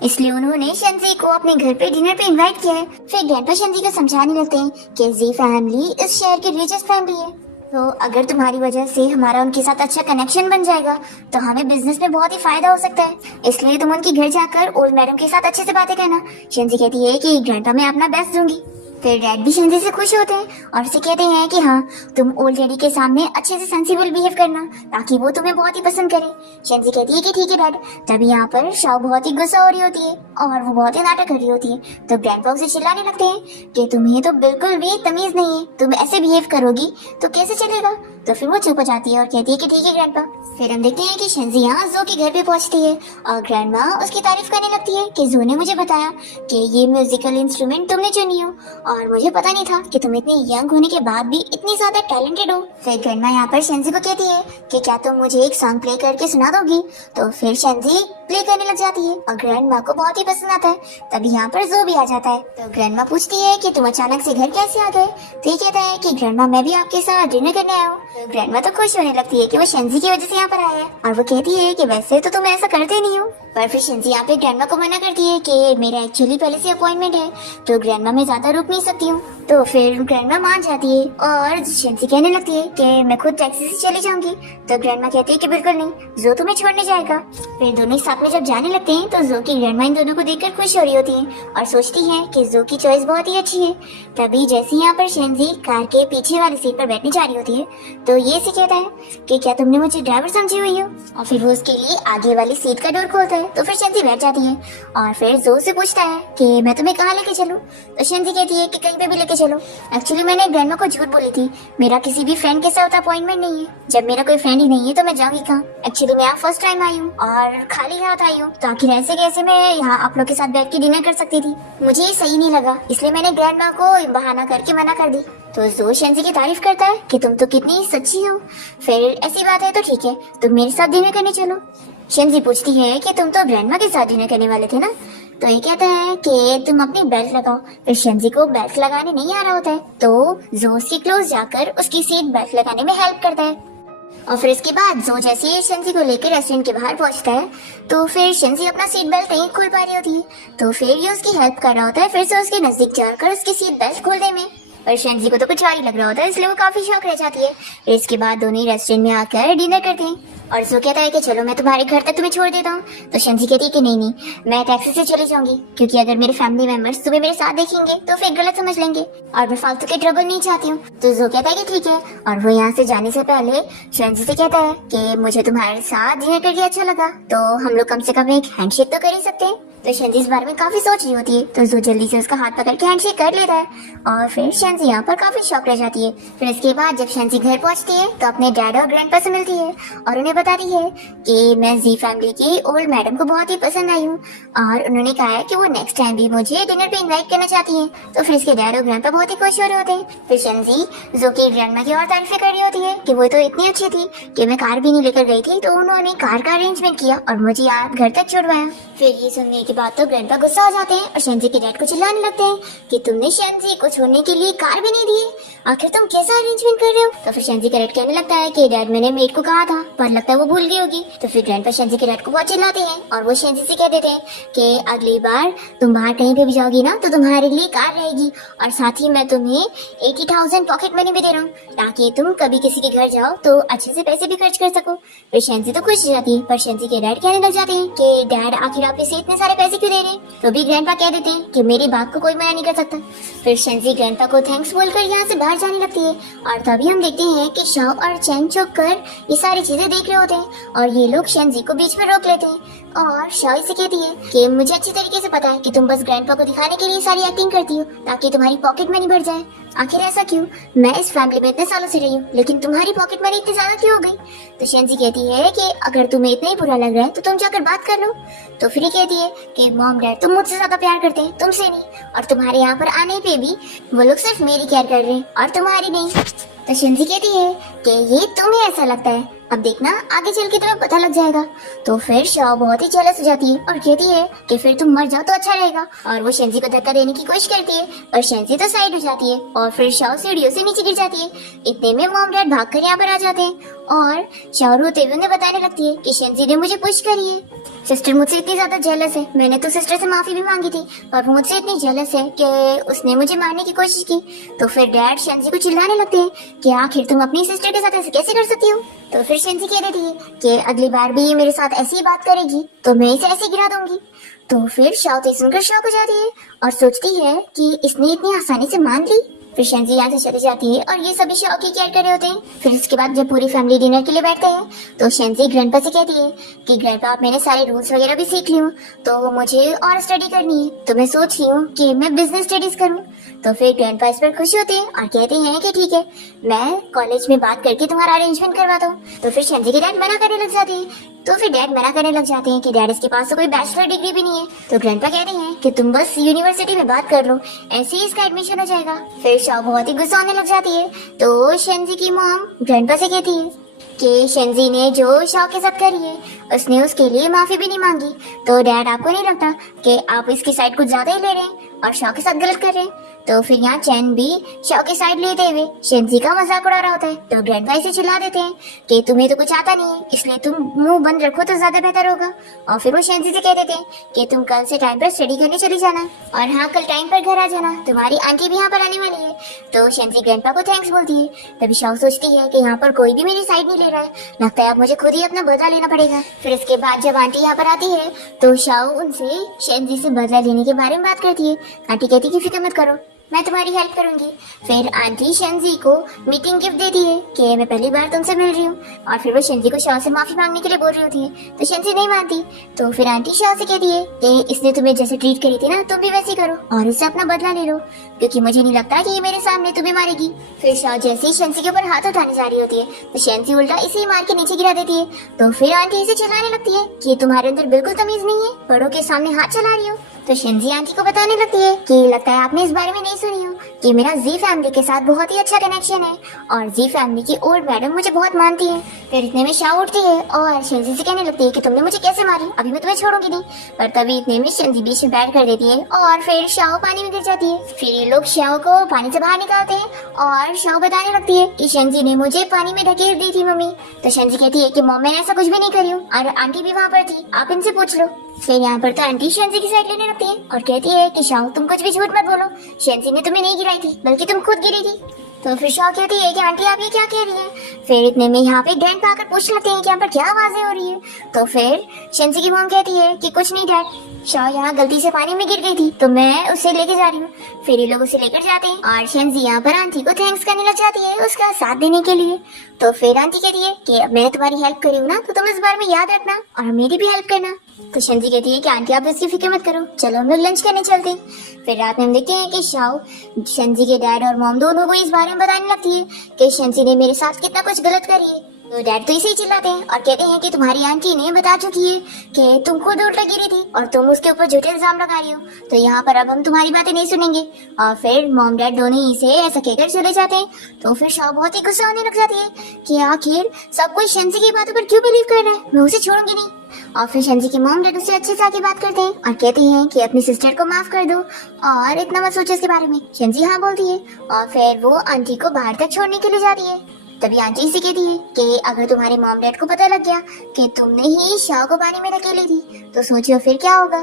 इसलिए उन्होंने शेंजी को अपने घर पे डिनर पे इनवाइट किया है। फिर ग्रैंडपा शेंजी को समझाने लगते हैं कि जी फैमिली इस शहर की रिचेस्ट फैमिली है, तो अगर तुम्हारी वजह से हमारा उनके साथ अच्छा कनेक्शन बन जाएगा तो हमें बिजनेस में बहुत ही फायदा हो सकता है, इसलिए तुम उनके घर जाकर ओल्ड मैडम के साथ अच्छे से बातें करना। शेंजी कहती है कि ग्रैंडपा मैं अपना बेस्ट दूंगी। फिर डैड भी शेंजी से खुश होते हैं और उसे कहते हैं कि हाँ, तुम ओल्ड डैडी के सामने अच्छे से सेंसिबल बिहेव करना ताकि वो तुम्हें बहुत ही पसंद करे। शेंजी कहती है कि ठीक है डैड। तभी यहाँ पर शाओ बहुत ही गुस्सा हो रही होती है और वो बहुत ही नाटक कर रही होती है। तो ग्रैंडपा उसे चिल्लाने लगते हैं कि तुम्हें तो बिल्कुल भी तमीज नहीं है, तुम ऐसे बिहेव करोगी तो कैसे चलेगा। तो फिर वो चुप हो जाती है और कहती है कि ठीक है ग्रैंडपा। फिर हम देखते हैं कि शेंजी यहाँ जो के घर पे पहुंचती है और ग्रैंडमा उसकी तारीफ करने लगती है कि जो ने मुझे बताया कि ये म्यूजिकल इंस्ट्रूमेंट तुमने चुनी हो और मुझे पता नहीं था कि तुम इतने यंग होने के बाद भी इतनी ज्यादा टैलेंटेड हो। फिर ग्रैंडमा यहाँ पर शेंजी को कहती है कि क्या तुम मुझे एक सॉन्ग प्ले करके सुना दोगी। तो फिर शेंजी प्ले करने लग जाती है और ग्रैंडमा को बहुत ही पसंद आता है। तभी यहाँ पर जो भी आ जाता है। तो ग्रैंडमा पूछती है कि तुम अचानक से घर कैसे आ गए। तो ये कहता है कि ग्रैंडमा मैं भी आपके साथ डिनर करने आया हूँ। तो ग्रैंडमा तो खुश होने लगती है कि वो शेंजी की वजह से यहाँ पर आया है और वो कहती है कि वैसे तो तुम ऐसा करते नहीं हो। पर फिर शेंजी यहाँ पे ग्रैंडमा को मना करती है कि मेरा एक्चुअली पहले से अपॉइंटमेंट है, तो ग्रैंडमा मैं ज्यादा रुक नहीं सकती हूँ। तो फिर ग्रैंडमा मान जाती है और शेंजी कहने लगती है कि मैं खुद टैक्सी से चली जाऊंगी। तो ग्रैंडमा कहती है कि बिल्कुल नहीं, जो तुम्हें छोड़ने जाएगा। फिर दोनों साथ में जब जाने लगते हैं तो जो की ग्रैंडमा इन दोनों को देखकर खुश हो रही होती है और सोचती है कि जो की चॉइस बहुत ही अच्छी है। तभी जैसे यहाँ पर शेंजी कार के पीछे वाली सीट पर बैठने जा रही होती है तो ये से कहता है कि क्या तुमने मुझे ड्राइवर समझी हुई हो, और फिर वो उसके लिए आगे वाली सीट का डोर खोलता है। तो फिर शेंजी बैठ जाती है और फिर जो से पूछता है कि मैं तुम्हें कहाँ लेके चलूं। तो शेंजी कहती है कि कहीं पे भी लेके चलो। एक्चुअली मैंने ग्रैंडमा को झूठ बोली थी, मेरा किसी भी फ्रेंड के साथ अपॉइंटमेंट नहीं है। जब मेरा कोई फ्रेंड ही नहीं है तो मैं जाऊंगी कहाँ। एक्चुअली मैं यहाँ फर्स्ट टाइम आई हूँ और खाली हाथ आई हूँ, तो आखिर ऐसे कैसे मैं यहाँ आप लोग के साथ बैठ के डिनर कर सकती थी। मुझे ये सही नहीं लगा, इसलिए मैंने ग्रैंडमा को बहाना करके मना कर दी। तो जो शेंजी की तारीफ करता है कि तुम तो कितनी सच्ची हो। फिर ऐसी बात है तो ठीक है, तुम मेरे साथ डिनर करने चलो। शेंजी पूछती है कि तुम तो ग्रैंडमा के साथ डिनर करने वाले थे ना। तो ये कहता है कि तुम अपनी बेल्ट लगाओ। फिर शेंजी को बेल्ट लगाने नहीं आ रहा होता है, तो जो उसकी क्लोज जाकर उसकी सीट बेल्ट लगाने में हेल्प करता है। और फिर इसके बाद जो जैसे शेंजी को लेकर रेस्टोरेंट के बाहर पहुंचता है तो फिर शेंजी अपना सीट बेल्ट नहीं खोल पा रही होती है, तो फिर ये उसकी हेल्प कर रहा होता है फिर से उसके नजदीक जाकर उसकी सीट बेल्ट खोलने में। और शेंजी को तो कुछ और ही लग रहा होता है, इसलिए वो काफी शौक रह जाती है। फिर इसके बाद दोनों ही रेस्टोरेंट में आकर डिनर करते हैं और जो कहता है कि चलो मैं तुम्हारे घर तक तुम्हें छोड़ देता हूँ। तो शेंजी कहती है कि नहीं, मैं टैक्सी से चली जाऊंगी, क्योंकि अगर मेरे फैमिली मेंबर्स तुम्हें मेरे साथ देखेंगे तो फिर गलत समझ लेंगे और मैं फालतू के ट्रबल नहीं चाहती हूँ। तो जो कहता है कि ठीक है, और वो यहाँ से जाने से पहले शेंजी से कहता है कि मुझे तुम्हारे साथ डिनर करके अच्छा लगा, तो हम लोग कम से कम एक हैंडशेक तो कर ही सकते हैं। तो शेंजी इस बारे में काफी सोच रही होती है, तो जो जल्दी से उसका हाथ पकड़ के हैंडशेक कर लेता है और फिर शेंजी यहाँ पर काफी शॉक रह जाती है। फिर इसके बाद जब शेंजी घर पहुंचती है तो अपने डैड और ग्रैंडपा से मिलती है और उन्हें बताती है कि मैं जी फैमिली की ओल्ड मैडम को बहुत ही पसंद आई हूँ और उन्होंने कहा है कि वो नेक्स्ट टाइम भी मुझे डिनर पे इनवाइट करना चाहती हैं। तो फिर इसके डैड और ग्रैंडपा बहुत ही खुश हो रहे होते हैं। फिर शेंजी जो कि ग्रैंडमा की और तारीफें कर रही होती है कि वो तो इतनी अच्छी थी कि मैं कार भी नहीं लेकर गई थी, तो उन्होंने कार का अरेंजमेंट किया और मुझे यहाँ घर तक छुड़वाया। फिर ये सुनने के बाद तो ग्रैंडपा गुस्सा हो जाते हैं और शेंजी के डैड को चिल्लाने लगते हैं कि तुमने शेंजी को छोड़ने के लिए कार भी नहीं दी, आखिर तुम कैसा अरेंजमेंट कर रहे हो। तो फिर शेंजी के डैड कहने लगता है कि डैड मैंने मेड को कहा था पर लगता है वो भूल गई होगी। तो फिर ग्रैंडपा शेंजी के डैड को बहुत चिल्लाते हैं और वो शेंजी से कह देते हैं कि अगली बार तुम बाहर कहीं पे भी जाओगी ना तो तुम्हारे लिए कार रहेगी और साथ ही मैं तुम्हें 80,000 पॉकेट मनी भी दे रहा हूँ ताकि तुम कभी किसी के घर जाओ तो अच्छे से पैसे भी खर्च कर सको। फिर शेंजी तो खुश हो जाती है पर शेंजी के डैड कहने लग जाते हैं कि डैड आखिर आप इसे इतने सारे पैसे क्यों दे रहे हैं। तो भी ग्रैंडपा कह देते हैं कि मेरी बात को कोई मना नहीं कर सकता। फिर शेंजी ग्रैंडपा को थैंक्स बोलकर यहाँ से बाहर जाने लगती है और तभी हम देखते हैं कि शाओ और चैन चौक कर ये सारी चीजें देख रहे होते हैं और ये लोग शेंजी को बीच में रोक लेते हैं और शाओ से कहती है कि मुझे अच्छी तरीके से पता है कि तुम बस ग्रैंडपा को दिखाने के लिए सारी एक्टिंग करती हो ताकि तुम्हारी पॉकेट मनी बढ़ जाए। आखिर ऐसा क्यों, मैं इस फैमिली में इतने सालों से रही हूँ लेकिन तुम्हारी पॉकेट मनी इतनी ज्यादा क्यों हो गई। तो शेंजी कहती है कि अगर तुम्हें इतना ही बुरा लग रहा है तो तुम जाकर बात कर लो। तो फिर कहती है कि मॉम डैड तुम मुझसे ज्यादा प्यार करते हैं, तुमसे नहीं, और तुम्हारे यहाँ पर आने पे भी वो लोग सिर्फ मेरी केयर कर रहे हैं और तुम्हारी नहीं। तो शेंजी कहती है कि ये तुम्हें ऐसा लगता है, अब देखना आगे चल के तुम्हें पता लग जाएगा। तो फिर शाओ बहुत ही जेलस हो जाती है और कहती है कि फिर तुम मर जाओ तो अच्छा रहेगा और वो शेंजी को धक्का देने की कोशिश करती है पर शेंजी तो साइड हो जाती है और फिर शाओ सीढ़ियों से नीचे गिर जाती है। इतने में मॉम डैड भागकर यहाँ पर आ जाते हैं और शाओ रोते हुए उन्हें बताने लगती है कि शेंजी ने मुझे पुश करी है। सिस्टर मुझसे इतनी ज्यादा जेलस है, मैंने तो सिस्टर से माफी भी मांगी थी पर वो मुझसे इतनी जेलस है कि उसने मुझे मारने की कोशिश की। तो फिर डैड शेंजी को चिल्लाने लगते हैं कि आखिर तुम अपनी सिस्टर के साथ ऐसे कैसे कर सकती हो। तो फिर शेंजी कह देती है कि अगली बार भी ये मेरे साथ ऐसी ही बात करेगी तो मैं इसे ऐसे गिरा दूंगी। तो फिर शाओ तो सुनकर शॉक हो जाती है और सोचती है कि इसने इतनी आसानी से मान ली। फिर शेंजी यहाँ से चली जाती है और ये सभी शाओ की केयर कर रहे होते हैं। फिर इसके बाद जब पूरी फैमिली डिनर के लिए बैठते हैं तो शेंजी ग्रैंडपा से कहती है कि ग्रैंडपा आप मैंने सारे रूल्स वगैरह भी सीख ली हूँ तो मुझे और स्टडी करनी है, तो मैं सोच रही हूँ कि मैं बिजनेस स्टडीज करूँ। तो फिर ग्रैंडपा इस पर खुश होते हैं और कहते हैं कि ठीक है मैं कॉलेज में बात करके तुम्हारा अरेंजमेंट करवाता हूँ। तो फिर शेंजी के डैड मना करने लग जाते हैं। तो फिर डैड मना करने लग जाते हैं कि डैड इसके पास तो कोई बैचलर डिग्री भी नहीं है। तो ग्रैंडपा कहते हैं कि तुम बस यूनिवर्सिटी में बात कर लो, ऐसे ही इसका एडमिशन हो जाएगा। फिर शाओ बहुत ही गुस्सा आने लग जाती है। तो शेंजी की मॉम ग्रैंडपा से कहती है कि शेंजी ने जो शाओ के साथ करी है उसने उसके लिए माफी भी नहीं मांगी। तो डैड आपको नहीं लगता कि आप इसकी साइड कुछ ज्यादा ही ले रहे हैं और शाओ के साथ गलत कर रहे हैं। तो फिर यहाँ चैन भी शाओ की साइड लेते हुए शेंजी का मजाक उड़ा रहा होता है। तो ग्रैंडपा इसे चिल्ला देते हैं कि तुम्हें तो कुछ आता नहीं है इसलिए तुम मुंह बंद रखो तो ज्यादा बेहतर होगा। और फिर वो शेंजी से कह देते हैं कि तुम कल से टाइम पर स्टडी करने चली जाना और हाँ कल टाइम पर घर आ जाना, तुम्हारी आंटी भी यहाँ पर आने वाली है। तो शेंजी ग्रैंडपा को थैंक्स बोलती है। तभी शाओ सोचती है कि यहाँ पर कोई भी मेरी साइड नहीं ले रहा है, लगता है अब मुझे खुद ही अपना बदला लेना पड़ेगा। फिर इसके बाद जब आंटी यहाँ पर आती है तो शाओ उनसे शेंजी से बदला लेने के बारे में बात करती है। आंटी कहती है कि फिक्र मत करो, मैं तुम्हारी हेल्प करूंगी। फिर आंटी शेंजी को मीटिंग गिफ्ट देती है कि मैं पहली बार तुमसे मिल रही हूँ और फिर वो शेंजी को शाओ से माफी मांगने के लिए बोल रही होती है। तो शेंजी नहीं मानती। तो फिर आंटी शाओ से कहती है कि इसने तुम्हें जैसे ट्रीट करी थी ना तुम भी वैसे करो और इससे अपना बदला ले लो क्योंकि मुझे नहीं लगता कि ये मेरे सामने तुम्हें मारेगी। फिर शाओ जैसे ही शेंजी के ऊपर हाथ उठाने जा रही होती है तो शेंजी उल्टा इसे ही मार के नीचे गिरा देती है। तो फिर आंटी इसे चिल्लाने लगती है कि तुम्हारे अंदर बिल्कुल तमीज नहीं है, बड़ों के सामने हाथ चला रही हो। तो शेंजी आंटी को बताने लगती है कि लगता है आपने इस बारे में नहीं सुनी हो कि मेरा जी फैमिली के साथ बहुत ही अच्छा कनेक्शन है और जी फैमिली की ओल्ड मैडम मुझे बहुत मानती है। फिर इतने में शाओ उठती है और शेंजी से कहने लगती है कि तुमने मुझे कैसे मारी, अभी मैं तुम्हें छोड़ूंगी नहीं। पर तभी इतने में शेंजी बीच में बैठ कर देती है और फिर शाओ पानी में गिर जाती है। फिर ये लोग शाओ को पानी से बाहर निकालते हैं और शाओ बताने लगती है कि शेंजी ने मुझे पानी में ढकेल दी थी मम्मी। तो शेंजी कहती है कि मॉम मैंने ऐसा कुछ भी नहीं करी हूँ और आंटी भी वहाँ पर थी, आप इनसे पूछ लो। फिर यहाँ पर तो आंटी शेंजी की साइड लेने लगती है और कहती है कि शाओ तुम कुछ भी झूठ मत बोलो, शेंजी ने तुम्हें नहीं गिराई थी बल्कि तुम खुद गिरी थी। तो फिर शाओ कहती है कि आंटी आप ये क्या कह रही हैं। फिर इतने में यहाँ पे ग्रैंडपा आकर पूछने लगते हैं कि यहाँ पर क्या आवाजें हो रही है। तो फिर शेंजी की मॉम कहती है कि कुछ नहीं डैड, शाओ यहाँ गलती से पानी में गिर गई थी तो मैं उसे लेके जा रही हूँ। फिर ये लोग उसे लेकर जाते हैं और शेंजी यहाँ पर आंटी को थैंक्स करने लग जाती है उसका साथ देने के लिए। तो फिर आंटी कहती है कि अब मैंने तुम्हारी हेल्प करी हूँ ना तो तुम इस बारे में याद रखना और मेरी भी हेल्प करना। तो शेंजी कहती है कि आंटी आप इसकी फिक्र मत करो, चलो हम लोग लंच करने चलते हैं। फिर रात में हम देखते हैं कि शाओ शेंजी के डैड और मॉम दोनों को इस बारे में बताने लगती है कि शेंजी ने मेरे साथ कितना कुछ गलत करी है तो डैड तो इसे ही चिल्लाते हैं और कहते हैं कि तुम्हारी आंटी ने बता चुकी है कि तुम खुद उल्टा गिरी थी और तुम उसके ऊपर झूठे इल्जाम लगा रही हो, तो यहाँ पर अब हम तुम्हारी बातें नहीं सुनेंगे। और फिर मॉम डैड दोनों ही से ऐसा कहकर चले जाते हैं। तो फिर शाह बहुत ही गुस्सा होने लग जाती है कि आखिर सब कोई शेंजी की बातों पर क्यों बिलीव कर रहा है, मैं उसे छोड़ूंगी नहीं। और फिर शेंजी की मॉम डैड उससे अच्छे से आके बात करते हैं और कहते हैं कि अपनी सिस्टर को माफ कर दो और इतना मत सोचो इसके बारे में। शेंजी हाँ बोलती है और फिर वो आंटी को बाहर तक छोड़ने के लिए जाती है। तभी आंटी से कहती है कि अगर तुम्हारे मॉम डैड को पता लग गया कि तुमने ही शाह को पानी में धकेली थी तो सोचो फिर क्या होगा,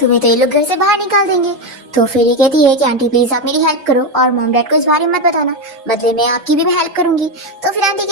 तुम्हें तो ये लोग घर से बाहर निकाल देंगे। तो फिर ये कहती है कि आंटी प्लीज आप मेरी हेल्प करो और मॉम डैड को इस बारे में मत बताना, बदले में आपकी भी मैं हेल्प करूंगी। तो फिर आंटी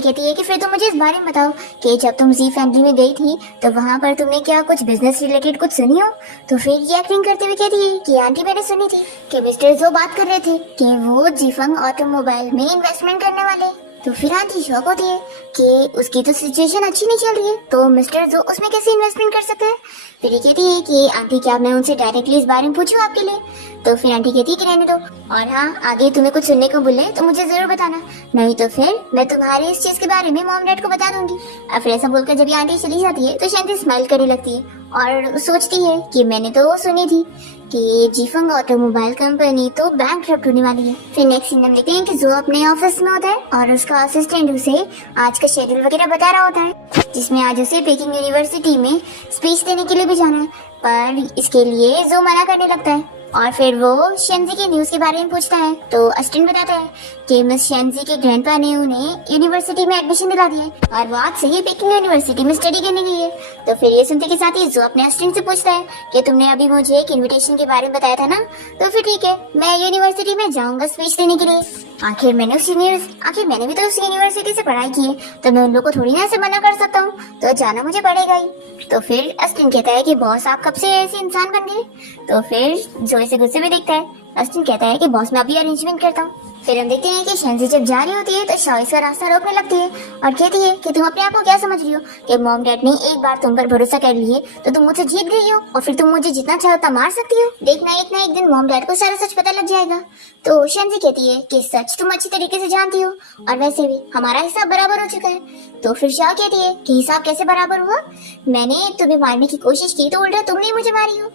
कहती है कि फिर तुम मुझे इस बारे में बताओ कि जब तुम जी फैमिली में गई थी तो वहाँ पर तुमने क्या कुछ बिजनेस रिलेटेड कुछ सुनी हो। तो फिर ये एक्टिंग करते हुए कहती है कि आंटी मैंने सुनी थी कि मिस्टर जो बात कर रहे थे कि वो जीफंग ऑटोमोबाइल में इन्वेस्टमेंट करने वाले। तो फिर आंटी शॉक होती है कि उसकी तो सिचुएशन अच्छी नहीं चल रही है, तो मिस्टर जो उसमें कैसे इन्वेस्टमेंट कर सकता है। फिर ये कहती है कि आंटी क्या मैं उनसे डायरेक्टली इस बारे में पूछूं आपके लिए। तो फिर आंटी कहती है कि रहने दो, और हाँ आगे तुम्हें कुछ सुनने को बोले तो मुझे जरूर बताना, नहीं तो फिर मैं तुम्हारे इस चीज के बारे में मॉम डैड को बता दूंगी। और फिर ऐसा बोलकर जब ये आंटी चली जाती है तो शांति स्माइल करने लगती है और सोचती है कि मैंने तो वो सुनी थी कि जीफंग ऑटोमोबाइल कंपनी तो बैंकरप्ट होने वाली है। फिर नेक्स्ट सीन हम देखते हैं कि जो अपने ऑफिस में होता है और उसका असिस्टेंट उसे आज का शेड्यूल वगैरह बता रहा होता है, जिसमें आज उसे पेकिंग यूनिवर्सिटी में स्पीच देने के लिए भी जाना है, पर इसके लिए जो मना करने लगता है। और फिर वो शेंजी की न्यूज के बारे में पूछता है तो असिस्टेंट बताता है कि मिस शेंजी के ग्रैंडपा ने उन्हें यूनिवर्सिटी में एडमिशन दिला दिया है और वो आज से ही पेकिंग यूनिवर्सिटी में स्टडी करने गई है। तो फिर ये सुनते के साथ ही जो अपने असिस्टेंट से पूछता है कि तुमने अभी मुझे एक इनविटेशन के बारे में बताया था ना, तो फिर ठीक है मैं यूनिवर्सिटी में जाऊंगा स्पीच देने के लिए। आखिर मैंने भी तो उस यूनिवर्सिटी से पढ़ाई की है, तो मैं उन लोग को थोड़ी ना ऐसे मना कर सकता हूँ, तो जाना मुझे पड़ेगा ही। तो फिर अस्टिन कहता है कि बॉस आप कब से ऐसे इंसान बन गए। तो फिर जो इसे गुस्से में देखता है, अस्टिन कहता है कि बॉस मैं अभी अरेंजमेंट करता हूँ। फिर हम देखते हैं कि शेंजी जब जा रही होती है तो शॉ इसका रास्ता रोकने लगती है और कहती है कि तुम अपने आप को क्या समझ रही हो कि मॉम डैड ने एक बार तुम पर भरोसा कर लिए तो तुम मुझसे जीत गई हो और फिर तुम मुझे जितना चाहो उतना मार सकती हो। देखना एक ना एक दिन मॉम डैड को सारा सच पता लग जाएगा। तो शेंजी कहती है कि सच तुम अच्छी तरीके से जानती हो और वैसे भी हमारा हिसाब बराबर हो चुका है। तो फिर शॉ कहती है कि हिसाब कैसे बराबर हुआ, मैंने तुम्हें मारने की कोशिश की तो उल्टा तुमने मुझे मारी हो।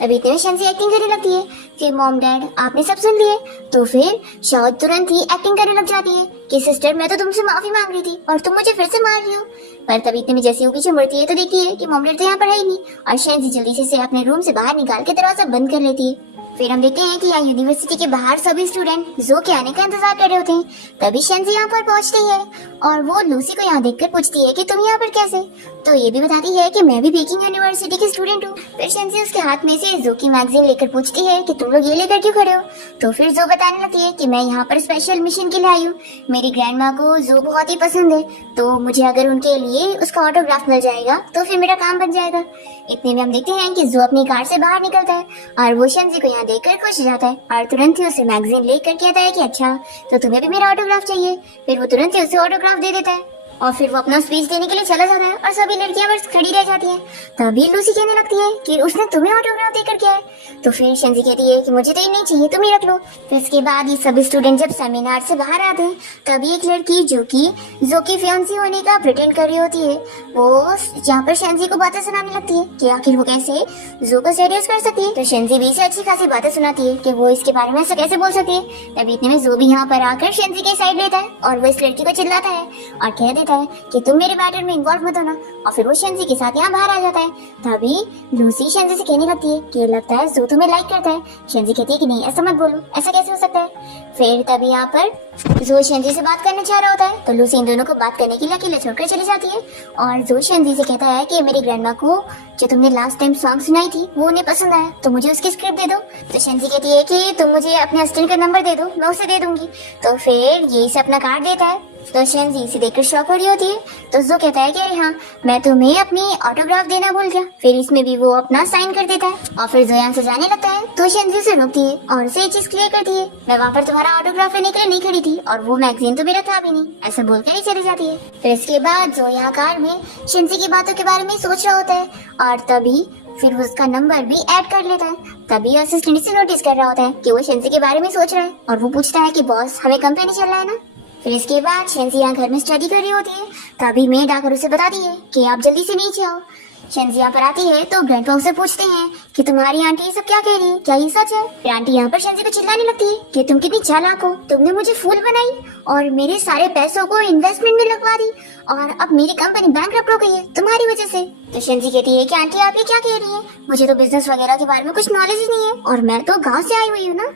तभी इतने में शेंजी एक्टिंग करने लगती है कि मॉम डैड आपने सब सुन लिए। तो फिर शॉ तुरंत ही एक्टिंग करने लग जाती है कि सिस्टर मैं तो तुमसे माफी मांग रही थी और तुम मुझे फिर से मार रही हो। पर तभी इतने में जैसे वो पीछे मुड़ती है तो देखती है कि मॉम डैड तो यहाँ पर है ही नहीं और शेंजी जल्दी से अपने रूम से बाहर निकाल के दरवाजा बंद कर लेती है। फिर हम देखते हैं कि यहाँ यूनिवर्सिटी के बाहर सभी स्टूडेंट जो के आने का इंतजार कर रहे होते हैं। तभी शेंजी यहाँ पर पहुँचती है और वो लूसी को यहाँ देखकर पूछती है कि तुम यहाँ पर कैसे। तो ये भी बताती है कि मैं भी बेकिंग यूनिवर्सिटी की स्टूडेंट हूँ। फिर शेंजी उसके हाथ में से जो की मैगजीन लेकर पूछती है कि तुम लोग ये लेकर क्यों खड़े हो। तो फिर जो बताने लगती है कि मैं यहाँ पर स्पेशल मिशन के लिए आई हूँ, मेरी ग्रैंडमा को जो बहुत ही पसंद है, तो मुझे अगर उनके लिए उसका ऑटोग्राफ मिल जाएगा तो फिर मेरा काम बन जाएगा। इतने में हम देखते हैं कि जो अपनी कार से बाहर निकलता है और वो शेंजी को यहाँ देखकर खुश हो जाता है और तुरंत ही उसे मैगजीन लेकर कहता है कि अच्छा तो तुम्हें भी मेरा ऑटोग्राफ चाहिए। फिर वो तुरंत ही उसे ऑटोग्राफ दे देता है और फिर वो अपना स्पीच देने के लिए चला जाता है और सभी लड़कियां बस खड़ी रह जाती हैं। तभी लूसी कहने लगती है कि उसने तुम्हें ऑटोग्राफ देकर क्या है। तो फिर शेंजी कहती है कि मुझे तो ये नहीं चाहिए, तुम ही रख लो। फिर इसके बाद ये सभी स्टूडेंट जब सेमिनार से बाहर आते हैं तभी एक लड़की जो की फियांसी होने का प्रिटेंड कर रही होती है वो यहाँ पर शेंजी को बातें सुनाने लगती है कि आखिर वो कैसे जो को सीरियस कर सकती है। तो शेंजी भी इसे अच्छी खासी बातें सुनाती है कि वो इसके बारे में ऐसा कैसे बोल सकती है। तभी इतने में जो भी यहाँ पर आकर शेंजी की साइड लेता है और वो इस लड़की को चिल्लाता है और कह देता है कि तुम मेरे मैटर में इन्वॉल्व मत होना। और फिर वो शेंजी के साथ यहाँ बाहर आ जाता है। तभी लूसी शेंजी से कहने लगती है कि लगता है जो तुम्हें लाइक करता है। शेंजी कहती है कि नहीं ऐसा मत बोलो, ऐसा कैसे हो सकता है। फिर तभी यहाँ पर जो शेंजी से बात करना चाह रहा होता है तो लूसी इन दोनों को बात करने के लिए अकेले छोड़कर चली जाती है और जो शेंजी से कहता है कि मेरी ग्रैंडमा को जो तुमने लास्ट टाइम सॉन्ग सुनाई थी वो उन्हें पसंद आया तो मुझे उसकी स्क्रिप्ट दे दो। तो शेंजी कहती है कि तुम मुझे अपने असिस्टेंट का नंबर दे दो, मैं उसे दे दूंगी। तो फिर ये इसे अपना कार्ड देता है। तो शेंजी इसे देखकर शॉक हो रही होती है तो जो कहता है कि अरे हाँ मैं तुम्हें अपनी ऑटोग्राफ देना भूल गया। फिर इसमें भी वो अपना साइन कर देता है और फिर जो यहाँ से जाने लगता है तो शेंजी उसे रोकती है और उसे एक चीज क्लियर करती है, मैं वहाँ पर तुम्हारा ऑटोग्राफ लेने के लिए नहीं खड़ी थी और वो मैगजीन तो मेरा था भी नहीं, ऐसा बोलकर ही चली जाती है। फिर इसके बाद जो यहाँ कार में शेंजी की बातों के बारे में सोच रहा होता है और तभी फिर वो उसका नंबर भी ऐड कर लेता है। तभी असिस्टेंट से नोटिस कर रहा होता है कि वो शेंजी के बारे में सोच रहा है और वो पूछता है कि बॉस हमें कंपनी चलना है ना। फिर इसके बाद शेंजी यहाँ घर में स्टडी कर रही होती है, तभी मेड आकर उसे बताती है कि आप जल्दी से नीचे आओ। शेंजी यहाँ पर आती है तो ग्रैंडपा उसे पूछते हैं कि तुम्हारी आंटी ये सब क्या कह रही है, क्या ये सच है? फिर आंटी यहाँ पर शेंजी को चिल्लाने लगती है कि तुम कितनी चालाक हो, तुमने मुझे फूल बनाई और मेरे सारे पैसों को इन्वेस्टमेंट में लगवा दी और अब मेरी कंपनी बैंकरप्ट हो गई है तुम्हारी वजह से। तो शेंजी कहती है कि आंटी आप ये क्या कह रही है, मुझे तो बिजनेस वगैरह के बारे में कुछ नॉलेज ही नहीं है और मैं तो गाँव से आई हुई हूँ ना।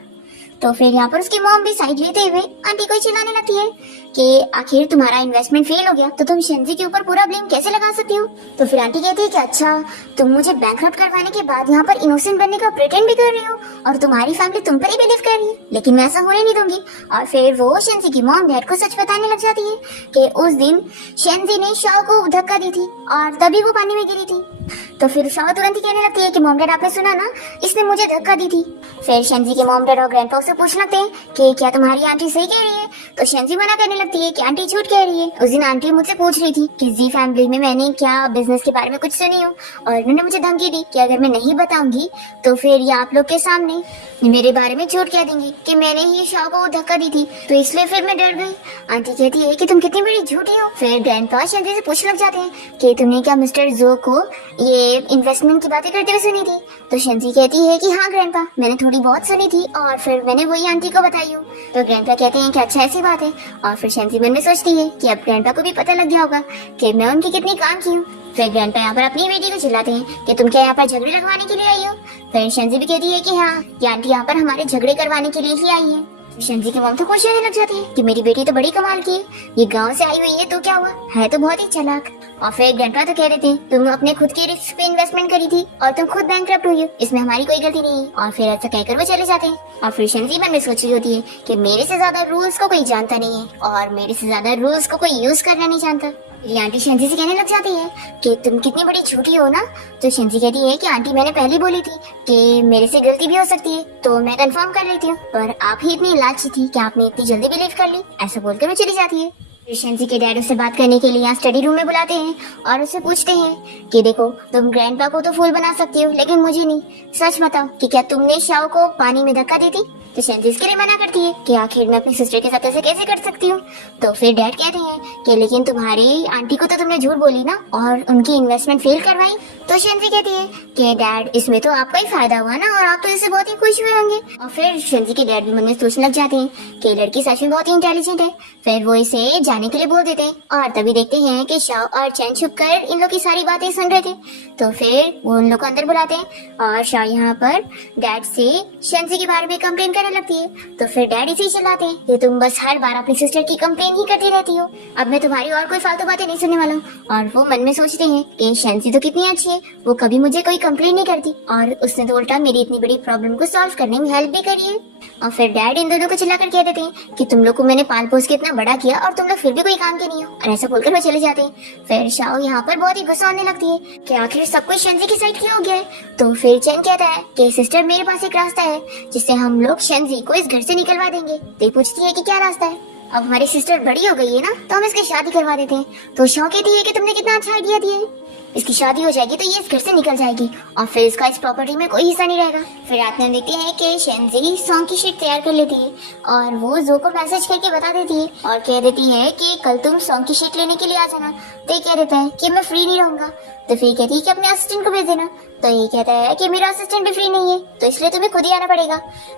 तो फिर यहाँ पर उसकी मॉम भी साइड लेते हुए आंटी को चिल्लाने लगती है कि आखिर तुम्हारा इन्वेस्टमेंट फेल हो गया तो तुम शेंजी के ऊपर पूरा ब्लेम कैसे लगा सकती हो? तो फिर आंटी कहती है कि अच्छा तुम मुझे बैंकरप्ट करवाने के बाद यहाँ पर इनोसेंट बनने का प्रिटेंड भी कर रही हो और तुम्हारी फैमिली तुम पर ही बिलीव कर रही है, लेकिन मैं ऐसा होने नहीं दूंगी। और फिर वो शेंजी की मॉम डैड को सच बताने लग जाती है कि उस दिन शेंजी ने शाओ को धक्का दी थी और तभी वो पानी में गिरी थी। तो फिर शाओ तुरंत ही कहने लगती है कि मॉम डैड आपने सुना ना, इसने मुझे धक्का दी थी। फिर शेंजी के मॉम डैड और ग्रैंडपा से पूछने लगते हैं कि क्या तुम्हारी आंटी सही कह रही है? तो शेंजी मना करने लगती है कि आंटी झूठ कह रही है। उस दिन आंटी मुझसे पूछ रही थी कि जी फैमिली में मैंने क्या बिजनेस के बारे में कुछ सुनी हो और उन्होंने मुझे धमकी दी कि अगर मैं नहीं बताऊंगी तो फिर ये आप लोग के सामने मेरे बारे में झूठ कह देंगी कि मैंने ही शाओ को धक्का दी थी, तो इसलिए फिर मैं डर गई। आंटी कहती है कि तुम कितनी बड़ी झूठी हो। फिर ग्रैंडपा शेंजी से पूछने लग जाते हैं कि तुमने क्या मिस्टर जो को ये इन्वेस्टमेंट की बातें करते हुए सुनी थी? तो शेंजी कहती है कि हाँ ग्रैंडपा, मैंने थोड़ी बहुत सुनी थी और फिर मैंने वही आंटी को बताई हूँ। तो ग्रैंडपा कहते हैं कि अच्छा ऐसी बात है। और फिर शेंजी मन में सोचती है कि अब ग्रैंडपा को भी पता लग गया होगा कि मैं उनकी कितनी काम की हूँ। फिर ग्रैंडपा यहाँ पर अपनी बेटी को चिल्लाते हैं कि तुम क्या यहाँ पर झगड़े लगवाने के लिए आई हो? फिर शेंजी भी कहती है कि हाँ, ये आंटी यहाँ पर हमारे झगड़े करवाने के लिए ही आई है। शेंजी की मॉम तो खुश होने लग जाती है कि मेरी बेटी तो बड़ी कमाल की है, ये गांव से आई हुई है तो क्या हुआ, है तो बहुत ही चालाक। और फिर ग्रैंडपा तो कह देते हैं तुम अपने खुद के रिस्क पे इन्वेस्टमेंट करी थी और तुम खुद बैंकरप्ट हुई हो, इसमें हमारी कोई गलती नहीं है। और फिर ऐसा कहकर वो चले जाते हैं। और फिर शेंजी मन में सोच रही होती है कि मेरे से ज्यादा रूल्स को कोई जानता नहीं है और मेरे से ज्यादा रूल्स को कोई यूज करना नहीं जानता। ये आंटी शेंजी से कहने लग जाती है कि तुम कितनी बड़ी झूठी हो ना। तो शेंजी कहती है कि आंटी मैंने पहले बोली थी कि मेरे से गलती भी हो सकती है तो मैं कंफर्म कर लेती हूँ, पर आप ही इतनी लालची थी कि आपने इतनी जल्दी बिलीव कर ली। ऐसा बोलकर वो चली जाती है। फिर शेंजी के डैड उसे बात करने के लिए यहाँ स्टडी रूम में बुलाते हैं और उसे पूछते हैं कि देखो तुम ग्रैंडपा को तो फूल बना सकती हो लेकिन मुझे नहीं, सच बताओ कि क्या तुमने शाओ को पानी में धक्का दी थी? तो शेंजी इसके लिए मना करती है कि आखिर मैं अपनी सिस्टर के साथ ऐसे कैसे कर सकती हूँ। तो फिर डैड कहते हैं कि लेकिन तुम्हारी आंटी को तो तुमने झूठ बोली ना और उनकी इन्वेस्टमेंट फेल करवाई। तो शेंजी कहती है कि डैड इसमें तो आपका ही फायदा हुआ ना और आप तो इससे बहुत ही खुश हुए होंगे। और फिर शेंजी के डैड भी मन में सोचने लग जाते हैं कि लड़की सच में बहुत ही इंटेलिजेंट है। फिर वो इसे जाने के लिए बोल देते हैं और तभी देखते हैं कि शाओ और चैन छुप कर इन लोग की सारी बातें सुन रहे थे। तो फिर वो उन लोग को अंदर बुलाते हैं और शाओ यहाँ पर डैड से शेंजी के बारे में कंप्लेन करने लगती है। तो फिर डैड इसे चिल्लाते हैं कि तुम बस हर बार अपनी सिस्टर की कंप्लेन ही करती रहती हो, अब मैं तुम्हारी और कोई फालतू बातें नहीं सुनने वाला हूँ। और वो मन में सोचते हैं कि शेंजी तो कितनी अच्छी है, वो कभी मुझे कोई कंप्लेन नहीं करती और उसने तो उल्टा मेरी इतनी बड़ी प्रॉब्लम को सॉल्व करने में हेल्प भी करी है। और फिर डैड इन दोनों को चिल्लाकर कह देते हैं कि तुम लोग को मैंने पाल पोस के इतना बड़ा किया और तुम लोग फिर भी कोई काम के नहीं हो। और ऐसा बोलकर वो चले जाते हैं। फिर शाओ यहाँ पर बहुत ही गुस्सा आने लगती है कि आखिर सब कुछ शेंजी की साइड क्यों हो गया है। तो फिर चैन कहता है कि सिस्टर मेरे पास एक रास्ता है जिससे हम लोग शेंजी को इस घर से निकलवा देंगे। तो पूछती है कि क्या रास्ता है? अब हमारी सिस्टर बड़ी हो गई है ना तो हम इसकी शादी करवा देते हैं। तो शाओ कहती है कि तुमने कितना अच्छा आइडिया दिया है, इसकी शादी हो जाएगी तो ये इस घर से निकल जाएगी और फिर इसका इस प्रॉपर्टी में कोई हिस्सा नहीं रहेगा। फिर रात में देखते हैं कि शेंजी सॉन्ग की शीट तैयार कर लेती है और वो जो को मैसेज करके बता देती है और कह देती है कि कल तुम सॉन्ग की शीट लेने के लिए आ जाना। तो ये कह देता है कि मैं फ्री नहीं रहूंगा। तो फिर कहती है कि अपने असिस्टेंट को भेज देना। तो ये कहता है कि मेरा असिस्टेंट भी फ्री नहीं है तो इसलिए तुम्हें खुद ही आना पड़ेगा।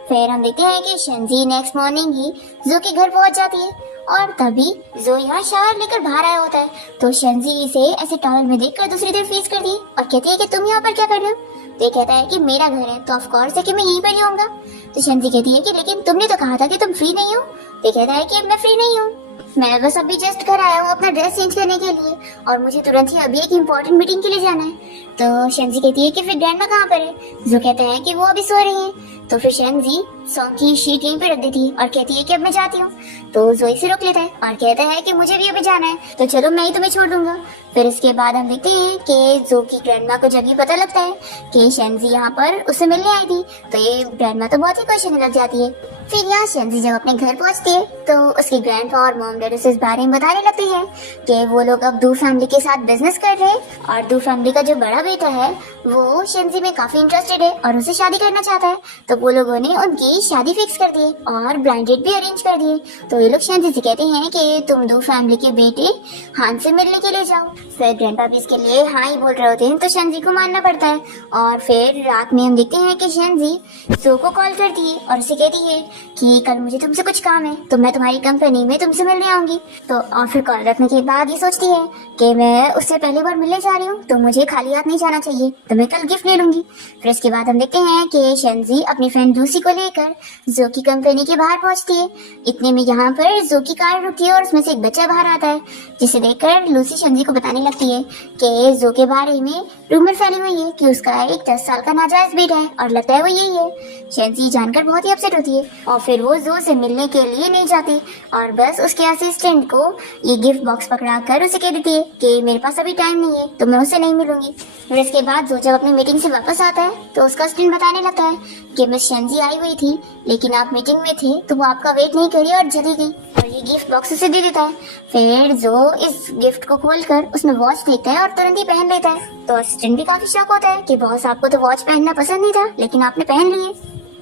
फिर हम देखते हैं कि शेंजी नेक्स्ट मॉर्निंग ही जो के घर पहुंच जाती है और तभी जो यहाँ शावर लेकर बाहर आया होता है। तो शेंजी इसे ऐसे टॉवल में देखकर दूसरी तरफ फेस कर दी और कहती है कि तुम यहाँ पर क्या कर रहे हो? तो ये कहता है कि मेरा घर है तो ऑफ कोर्स है कि मैं यहीं पर ही होऊंगा। तो शेंजी कहती है कि लेकिन तुमने तो कहा था कि तुम फ्री नहीं हो। तो ये कहता है कि मैं फ्री नहीं हूँ, मैं बस अभी जस्ट घर आया हूँ अपना ड्रेस चेंज करने के लिए और मुझे तुरंत ही अभी एक इम्पोर्टेंट मीटिंग के लिए जाना है। तो शेंजी कहती है कि फिर ग्रैंडमा कहाँ पर है? जो कहता है कि वो अभी सो रही है। तो फिर शेंजी सॉन्ग की शीट यहीं पे रख देती है और कहती है कि अब मैं जाती हूँ। तो जोई से रोक लेता है और कहता है कि मुझे भी अभी जाना है तो चलो मैं ही तुम्हें छोड़ दूंगा। फिर इसके बाद हम देखते हैं कि जो की ग्रैंडमा को जब ये पता लगता है कि शेंजी यहाँ पर उससे मिलने आई थी तो ये ग्रैंडमा तो बहुत ही खुश होने लग जाती है। फिर यहाँ शेंजी जब अपने घर पहुँचती है तो उसकी ग्रैंडपा और मॉम डैड उसे इस बारे में बताने लगते हैं कि वो लोग अब दू फैमिली के साथ बिजनेस कर रहे हैं और दू फैमिली का जो बड़ा बेटा है वो शेंजी में काफी इंटरेस्टेड है और उसे शादी करना चाहता है। तो वो लोगों ने उनकी की शादी फिक्स कर दी और ब्लाइंड डेट भी अरेंज कर दिए। तो ये लोग शेंजी से कहते हैं कि तुम दो फैमिली के बेटे हान से मिलने के लिए जाओ। फिर ग्रैंडपा भी इसके लिए हाँ ही बोल रहे होते हैं, तो शेंजी को मानना पड़ता है। और फिर रात में हम देखते हैं कि शेंजी सो को कॉल करती है और उसे कहती है कि कल मुझे तुमसे कुछ काम है, तो मैं तुम्हारी कंपनी में तुमसे मिलने आऊंगी। तो और फिर कॉल रखने के बाद ये सोचती है कि मैं उससे पहली बार मिलने जा रही हूँ, तो मुझे खाली हाथ नहीं जाना चाहिए, तो मैं कल गिफ्ट ले लूंगी। फिर इसके बाद हम देखते हैं कि शेंजी अपनी फ्रेंड लूसी को लेकर जो की कंपनी के बाहर पहुंचती है। इतने में यहाँ पर जो की कार रुकती है और उसमें से एक बच्चा बाहर आता है, जिसे देखकर लूसी शेंजी को बताने लगती है कि जो के बारे में रूमर फैली हुई है कि उसका एक 10 साल का नाजायज बेटा है और लगता है वो यही है। शेंजी जानकर बहुत ही अपसेट होती है और फिर वो जो से मिलने के लिए नहीं जाती और बस उसके असिस्टेंट को ये गिफ्ट बॉक्स पकड़ा कर उसे कह देती है कि मेरे पास अभी टाइम नहीं है, तो मैं उससे नहीं मिलूंगी। फिर इसके बाद जो जब अपनी मीटिंग से वापस आता है तो उसका असिस्टेंट बताने लगता है कि मिस शेंजी आई हुई थी, लेकिन आप मीटिंग में थे तो वो आपका वेट नहीं करी और चली गई, और ये गिफ्ट बॉक्स उसे दे देता है। फिर जो इस गिफ्ट को खोलकर उसमें वॉच देखता है और तुरंत ही पहन लेता है। तो असिस्टेंट भी काफी शॉक होता है कि बॉस आपको तो वॉच पहनना पसंद नहीं था, लेकिन आपने पहन ली है।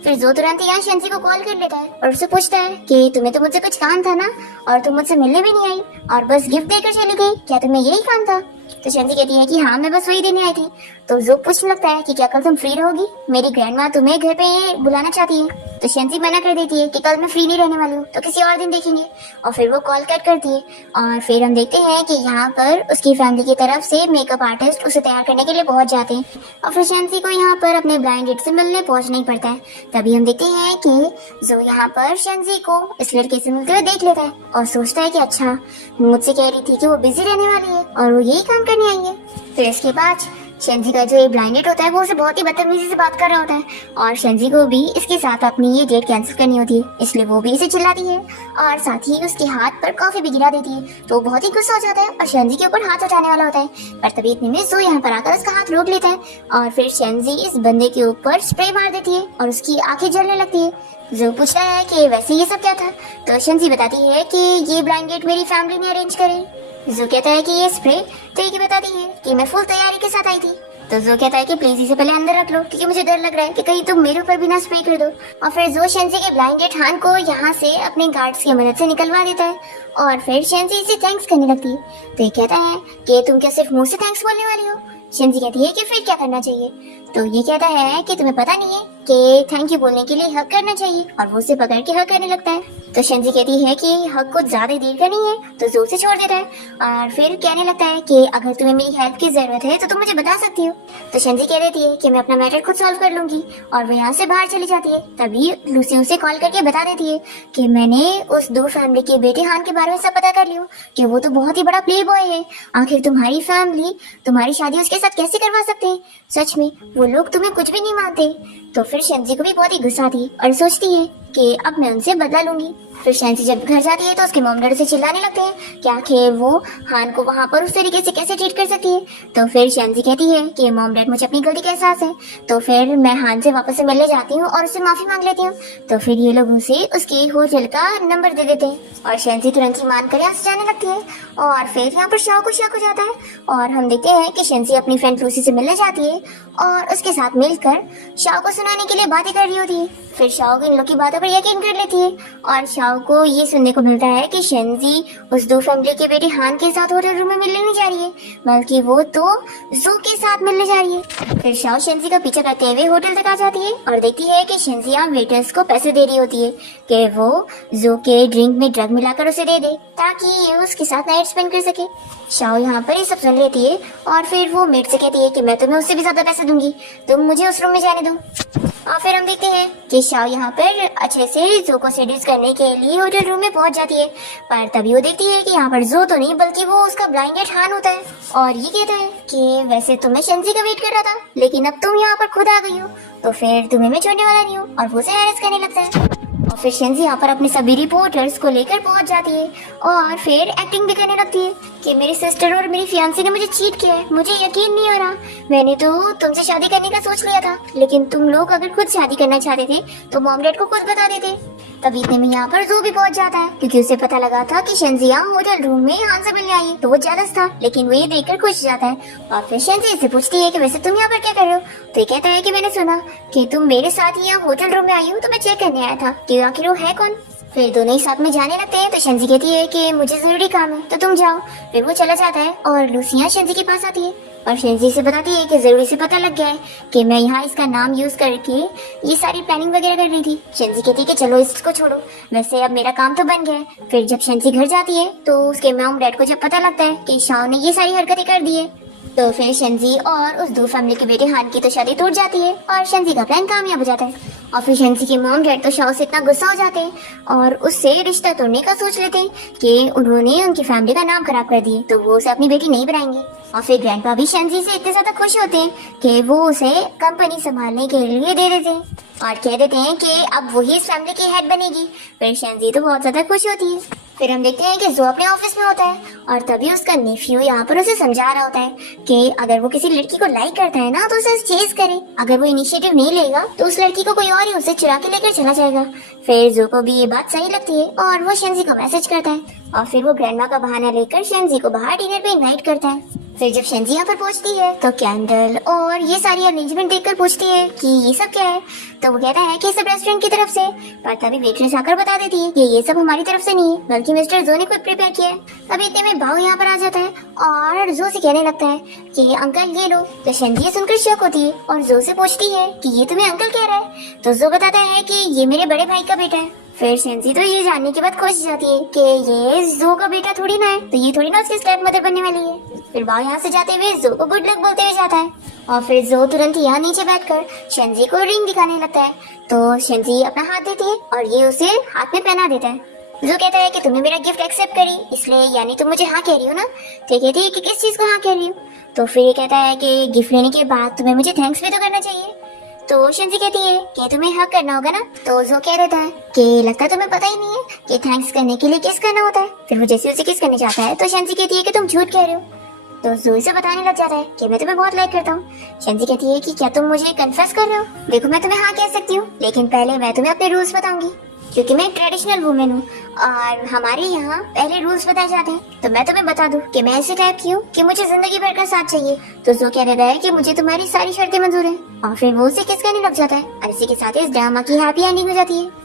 फिर जो तुरंत ही यहाँ शेंजी को कॉल कर लेता है और उससे पूछता है कि तुम्हें तो मुझसे कुछ काम था ना, और तुम मुझसे मिलने भी नहीं आई और बस गिफ्ट देकर चली गई, क्या तुम्हें यही काम था? तो शेंजी कहती है कि हाँ, मैं बस वही देने आई थी। तो जो पूछने लगता है कि क्या कल तुम फ्री रहोगी, मेरी ग्रैंडमा तुम्हें घर पे बुलाना चाहती है। तो शेंजी मना कर देती है कि कल मैं फ्री नहीं रहने वाली हूँ, तो किसी और दिन देखेंगे। और फिर वो कॉल कट करती है और फिर हम देखते हैं कि यहाँ पर उसकी फैमिली की तरफ से मेकअप आर्टिस्ट उसे तैयार करने के लिए पहुंच जाते हैं और फिर शेंजी को यहाँ पर अपने ब्लाइंड डेट से मिलने पहुंचना ही पड़ता है। तभी हम देखते हैं कि जो यहाँ पर शेंजी को इस लड़के से मिलते हुए देख लेता है और सोचता है कि अच्छा, मुझसे कह रही थी कि वो बिजी रहने वाली है और वो यही काम करने आई है। फिर इसके बाद शेंजी का जो ब्लाइंड डेट होता है वो उसे बहुत ही बदतमीजी से बात कर रहा होता है और शेंजी को भी इसके साथ अपनी ये डेट कैंसिल करनी होती है, इसलिए वो भी इसे चिल्लाती है और साथ ही उसके हाथ पर कॉफी भी गिरा देती है। तो वो बहुत ही गुस्सा हो जाता है और शेंजी के ऊपर हाथ उठाने वाला होता है, पर तभी इतने में जो यहाँ पर आकर उसका हाथ रोक लेता है और फिर शेंजी इस बंदे के ऊपर स्प्रे मार देती है और उसकी आंखें जलने लगती है। जो पूछता है कि वैसे ये सब क्या था, तो शेंजी बताती है कि ये ब्लाइंड डेट मेरी फैमिली ने अरेंज करी। जो कहता है कि ये स्प्रे तो ये बताती है कि मैं फुल तैयारी के साथ आई थी। तो जो कहता है कि प्लीज इसे पहले अंदर रख लो, क्योंकि मुझे डर लग रहा है कि कहीं तुम मेरे ऊपर भी ना स्प्रे कर दो। और फिर जो शेंजी के ब्लाइंड डेट हान को यहाँ से अपने गार्ड्स की मदद से निकलवा देता है और फिर शेंजी इसे थैंक्स करने लगती है। तो ये कहता है कि तुम क्या सिर्फ मुंह से थैंक्स बोलने वाली हो? शेंजी कहती है कि फिर क्या करना चाहिए? तो ये कहता है कि तुम्हें पता नहीं है कि थैंक यू बोलने के लिए हक करना चाहिए, और वो उसे पकड़ के हक करने लगता है। तो शेंजी कहती है कि हक कुछ ज्यादा देर का नहीं है, तो जोर से छोड़ देता है और फिर कहने लगता है कि अगर तुम्हें मेरी हेल्प की जरूरत है तो तुम मुझे बता सकती हो। तो शेंजी कह देती है कि मैं अपना मैटर खुद सॉल्व कर लूंगी और वो यहाँ से बाहर चली जाती है। तभी लूसी उसे कॉल करके बता देती है कि मैंने उस दो फैमिली के बेटे हान के बारे में सब पता कर लिया कि वो तो बहुत ही बड़ा प्ले बॉय है। आखिर तुम्हारी फैमिली तुम्हारी शादी उसके साथ कैसे करवा सकते हैं? सच में वो लोग तुम्हें कुछ भी नहीं मानते। तो फिर शेंजी को भी बहुत ही गुस्सा आती और सोचती है कि अब मैं उनसे बदला लूंगी। फिर शेंजी जब घर जाती है तो उसके मॉम डैड से चिल्लाने लगते हैं कि आखिर वो हान को वहाँ पर उस तरीके से कैसे ट्रीट कर सकती है। तो फिर शेंजी कहती है कि मॉम डैड, मुझे अपनी गलती का एहसास है, तो फिर मैं हान से वापस से मिलने जाती हूँ और उससे माफी मांग लेती हूँ। तो फिर ये लोग उसे उसके होटल का नंबर दे देते हैं और शेंजी तुरंत ही मान कर यहाँ से जाने लगती है। और फिर यहाँ पर शाओ को शक हो जाता है और हम देखते हैं कि शेंजी अपनी फ्रेंड लूसी से मिलने जाती है और उसके साथ मिलकर शाओ को सुनाने के लिए बातें कर रही होती है। फिर शाओ इन लोग की बातों पर यकीन कर लेती है और शाओ को ये सुनने को मिलता है कि शेंजी उस दो फैमिली के बेटे हान के साथ होटल रूम में मिलने नहीं जा रही है, बल्कि वो तो जू के साथ मिलने जा रही है। फिर शाओ शेंजी का पीछा करते हुए होटल तक आ जाती है और देखती है कि शेंजी यहाँ वेटर्स को पैसे दे रही होती है कि वो जू के ड्रिंक में ड्रग मिलाकर उसे दे दे ताकि ये उसके साथ नाइट स्पेंड कर सके। शाओ यहाँ पर ये सब सुन लेती है और फिर वो मेट से कहती है कि मैं तुम्हें उससे भी ज्यादा पैसे दूंगी, तुम मुझे उस रूम में जाने दो। और फिर हम देखते हैं कि शाओ यहाँ पर अच्छे से जो को सेड्यूस करने के लिए होटल रूम में पहुंच जाती है, पर तभी वो देखती है कि यहाँ पर जो तो नहीं बल्कि वो उसका ब्लाइंड डेट हान होता है और ये कहता है कि वैसे तो मैं शेंजी का वेट कर रहा था, लेकिन अब तुम यहाँ पर खुद आ गई हो, तो फिर तुम्हें मैं छोड़ने वाला नहीं हूँ, और वो उसे हैरेस करने लगता है। और फिर शेंजी यहाँ पर अपने सभी रिपोर्टर्स को लेकर पहुंच जाती है और फिर एक्टिंग भी करने लगती है कि मेरी सिस्टर और मेरी फियांसी ने मुझे चीट किया है। मुझे यकीन नहीं हो रहा। मैंने तो तुमसे शादी करने का सोच लिया था, लेकिन तुम लोग अगर खुद शादी करना चाहते थे तो मॉम डैड को खुद बता देते। तभी इतने में यहाँ पर जो भी पहुंच जाता है, क्योंकि उसे पता लगा था कि शेंजिया होटल रूम में हान से मिलने आई है, तो वो जेलस था। लेकिन वो ये देखकर खुश जाता है और फिर शेंजी से पूछती है कि वैसे तुम यहाँ पर क्या कर रहे हो। तो ये कहता है कि मैंने सुना कि तुम मेरे साथ ही यहाँ होटल रूम में आई हो, तो मैं चेक करने आया था कि आखिर वो है कौन। फिर दोनों ही साथ में जाने लगते हैं। तो शेंजी कहती है कि मुझे जरूरी काम है तो तुम जाओ। फिर वो चला जाता है और लूसिया शेंजी के पास आती है और शेंजी से बताती है कि जरूरी से पता लग गया है कि मैं यहाँ इसका नाम यूज करके ये सारी प्लानिंग वगैरह कर रही थी। शेंजी कहती है कि चलो इसको छोड़ो, वैसे अब मेरा काम तो बन गया है। फिर जब शेंजी घर जाती है तो उसके मॉम डैड को जब पता लगता है कि शाओ ने ये सारी हरकतें कर दी है, तो फिर शेंजी और उस दो फैमिली के बेटे हान की तो शादी टूट जाती है और शेंजी का प्लान कामयाब हो जाता है। और फिर शेंजी के मॉम डैड तो शाओ से इतना गुस्सा हो जाते हैं और उससे रिश्ता तोड़ने का सोच लेते हैं कि उन्होंने उनकी फैमिली का नाम खराब कर दिए, तो वो उसे अपनी बेटी नहीं बनाएंगे। और फिर ग्रैंडपा भी शेंजी से इतने ज्यादा खुश होते हैं कि वो उसे कंपनी संभालने के लिए दे देते हैं और कह देते हैं कि अब वही इस फैमिली की हेड बनेगी। फिर शेंजी तो बहुत ज्यादा खुश होती है। फिर हम देखते हैं कि जो अपने ऑफिस में होता है और तभी उसका नेफ्यू यहाँ पर उसे समझा रहा होता है कि अगर वो किसी लड़की को लाइक करता है ना तो उसे चेज करे। अगर वो इनिशिएटिव नहीं लेगा तो उस लड़की को कोई और ही उसे चुरा के लेकर चला जाएगा। फिर जो को भी ये बात सही लगती है और वो शेंजी को मैसेज करता है और फिर वो ग्रैंडमा का बहाना लेकर शेंजी को बाहर डिनर पे इनवाइट करता है। फिर जब शेंजी यहाँ पर पहुंचती है तो कैंडल और ये सारी अरेंजमेंट देखकर पूछती है कि ये सब क्या है। तो वो कहता है कि सब रेस्टोरेंट की तरफ से, पर तभी वेट्रेस आकर बता देती है कि ये सब हमारी तरफ से नहीं है बल्कि मिस्टर जो ने खुद प्रिपेयर किया है। तभी इतने में बाओ यहाँ पर आ जाता है और जो से कहने लगता है कि अंकल ये लो। तो शेंजी सुनकर शॉक होती है और जो से पूछती है कि ये तुम्हें अंकल कह रहा है। तो जो बताता है कि ये मेरे बड़े भाई का बेटा है। फिर शेंजी तो ये जानने के बाद खुश जाती है कि ये जो का बेटा थोड़ी ना है, तो ये थोड़ी ना उसकी स्टेप मदर बनने वाली है। फिर बाओ यहाँ से जाते हुए जो को गुड लक बोलते हुए जाता है और फिर जो तुरंत यहाँ नीचे बैठकर शेंजी को रिंग दिखाने लगता है। तो शेंजी अपना हाथ देती है और ये उसे हाथ में पहना देता है। जो कहता है कि तुमने मेरा गिफ्ट एक्सेप्ट करी, इसलिए यानी तुम मुझे हाँ कह रही हो ना। तो कहती है कि किस चीज को हाँ कह रही हो। तो फिर ये कहता है कि गिफ्ट लेने के बाद तुम्हें मुझे थैंक्स भी तो करना चाहिए। तो शेंजी कहती है कि तुम्हें हक करना होगा ना। तो जो कह देता है कि लगता है तुम्हें पता ही नहीं है कि थैंक्स करने के लिए किस करना होता है। फिर वो जैसे उसे किस करने जाता है तो शेंजी कहती है कि तुम झूठ कह रहे हो। तो जो इसे बताने लग जाता है कि मैं तुम्हें बहुत लाइक करता हूँ। शेंजी कहती है कि क्या तुम मुझे कन्फेस कर रहे हो। देखो मैं तुम्हें हाँ कह सकती हूँ, लेकिन पहले मैं तुम्हें अपने रूल्स बताऊंगी क्योंकि मैं एक ट्रेडिशनल वुमेन हूँ और हमारे यहाँ पहले रूल्स बताए जाते हैं। तो मैं तुम्हें बता दूं कि मैं ऐसे टाइप की हूँ कि मुझे जिंदगी भर का साथ चाहिए। तो जो कह रहा है कि मुझे तुम्हारी सारी शर्तें मंजूर हैं और फिर वो उसे किस कहने लग जाता है और इसी के साथ इस ड्रामा की हैप्पी एंडिंग हो जाती है।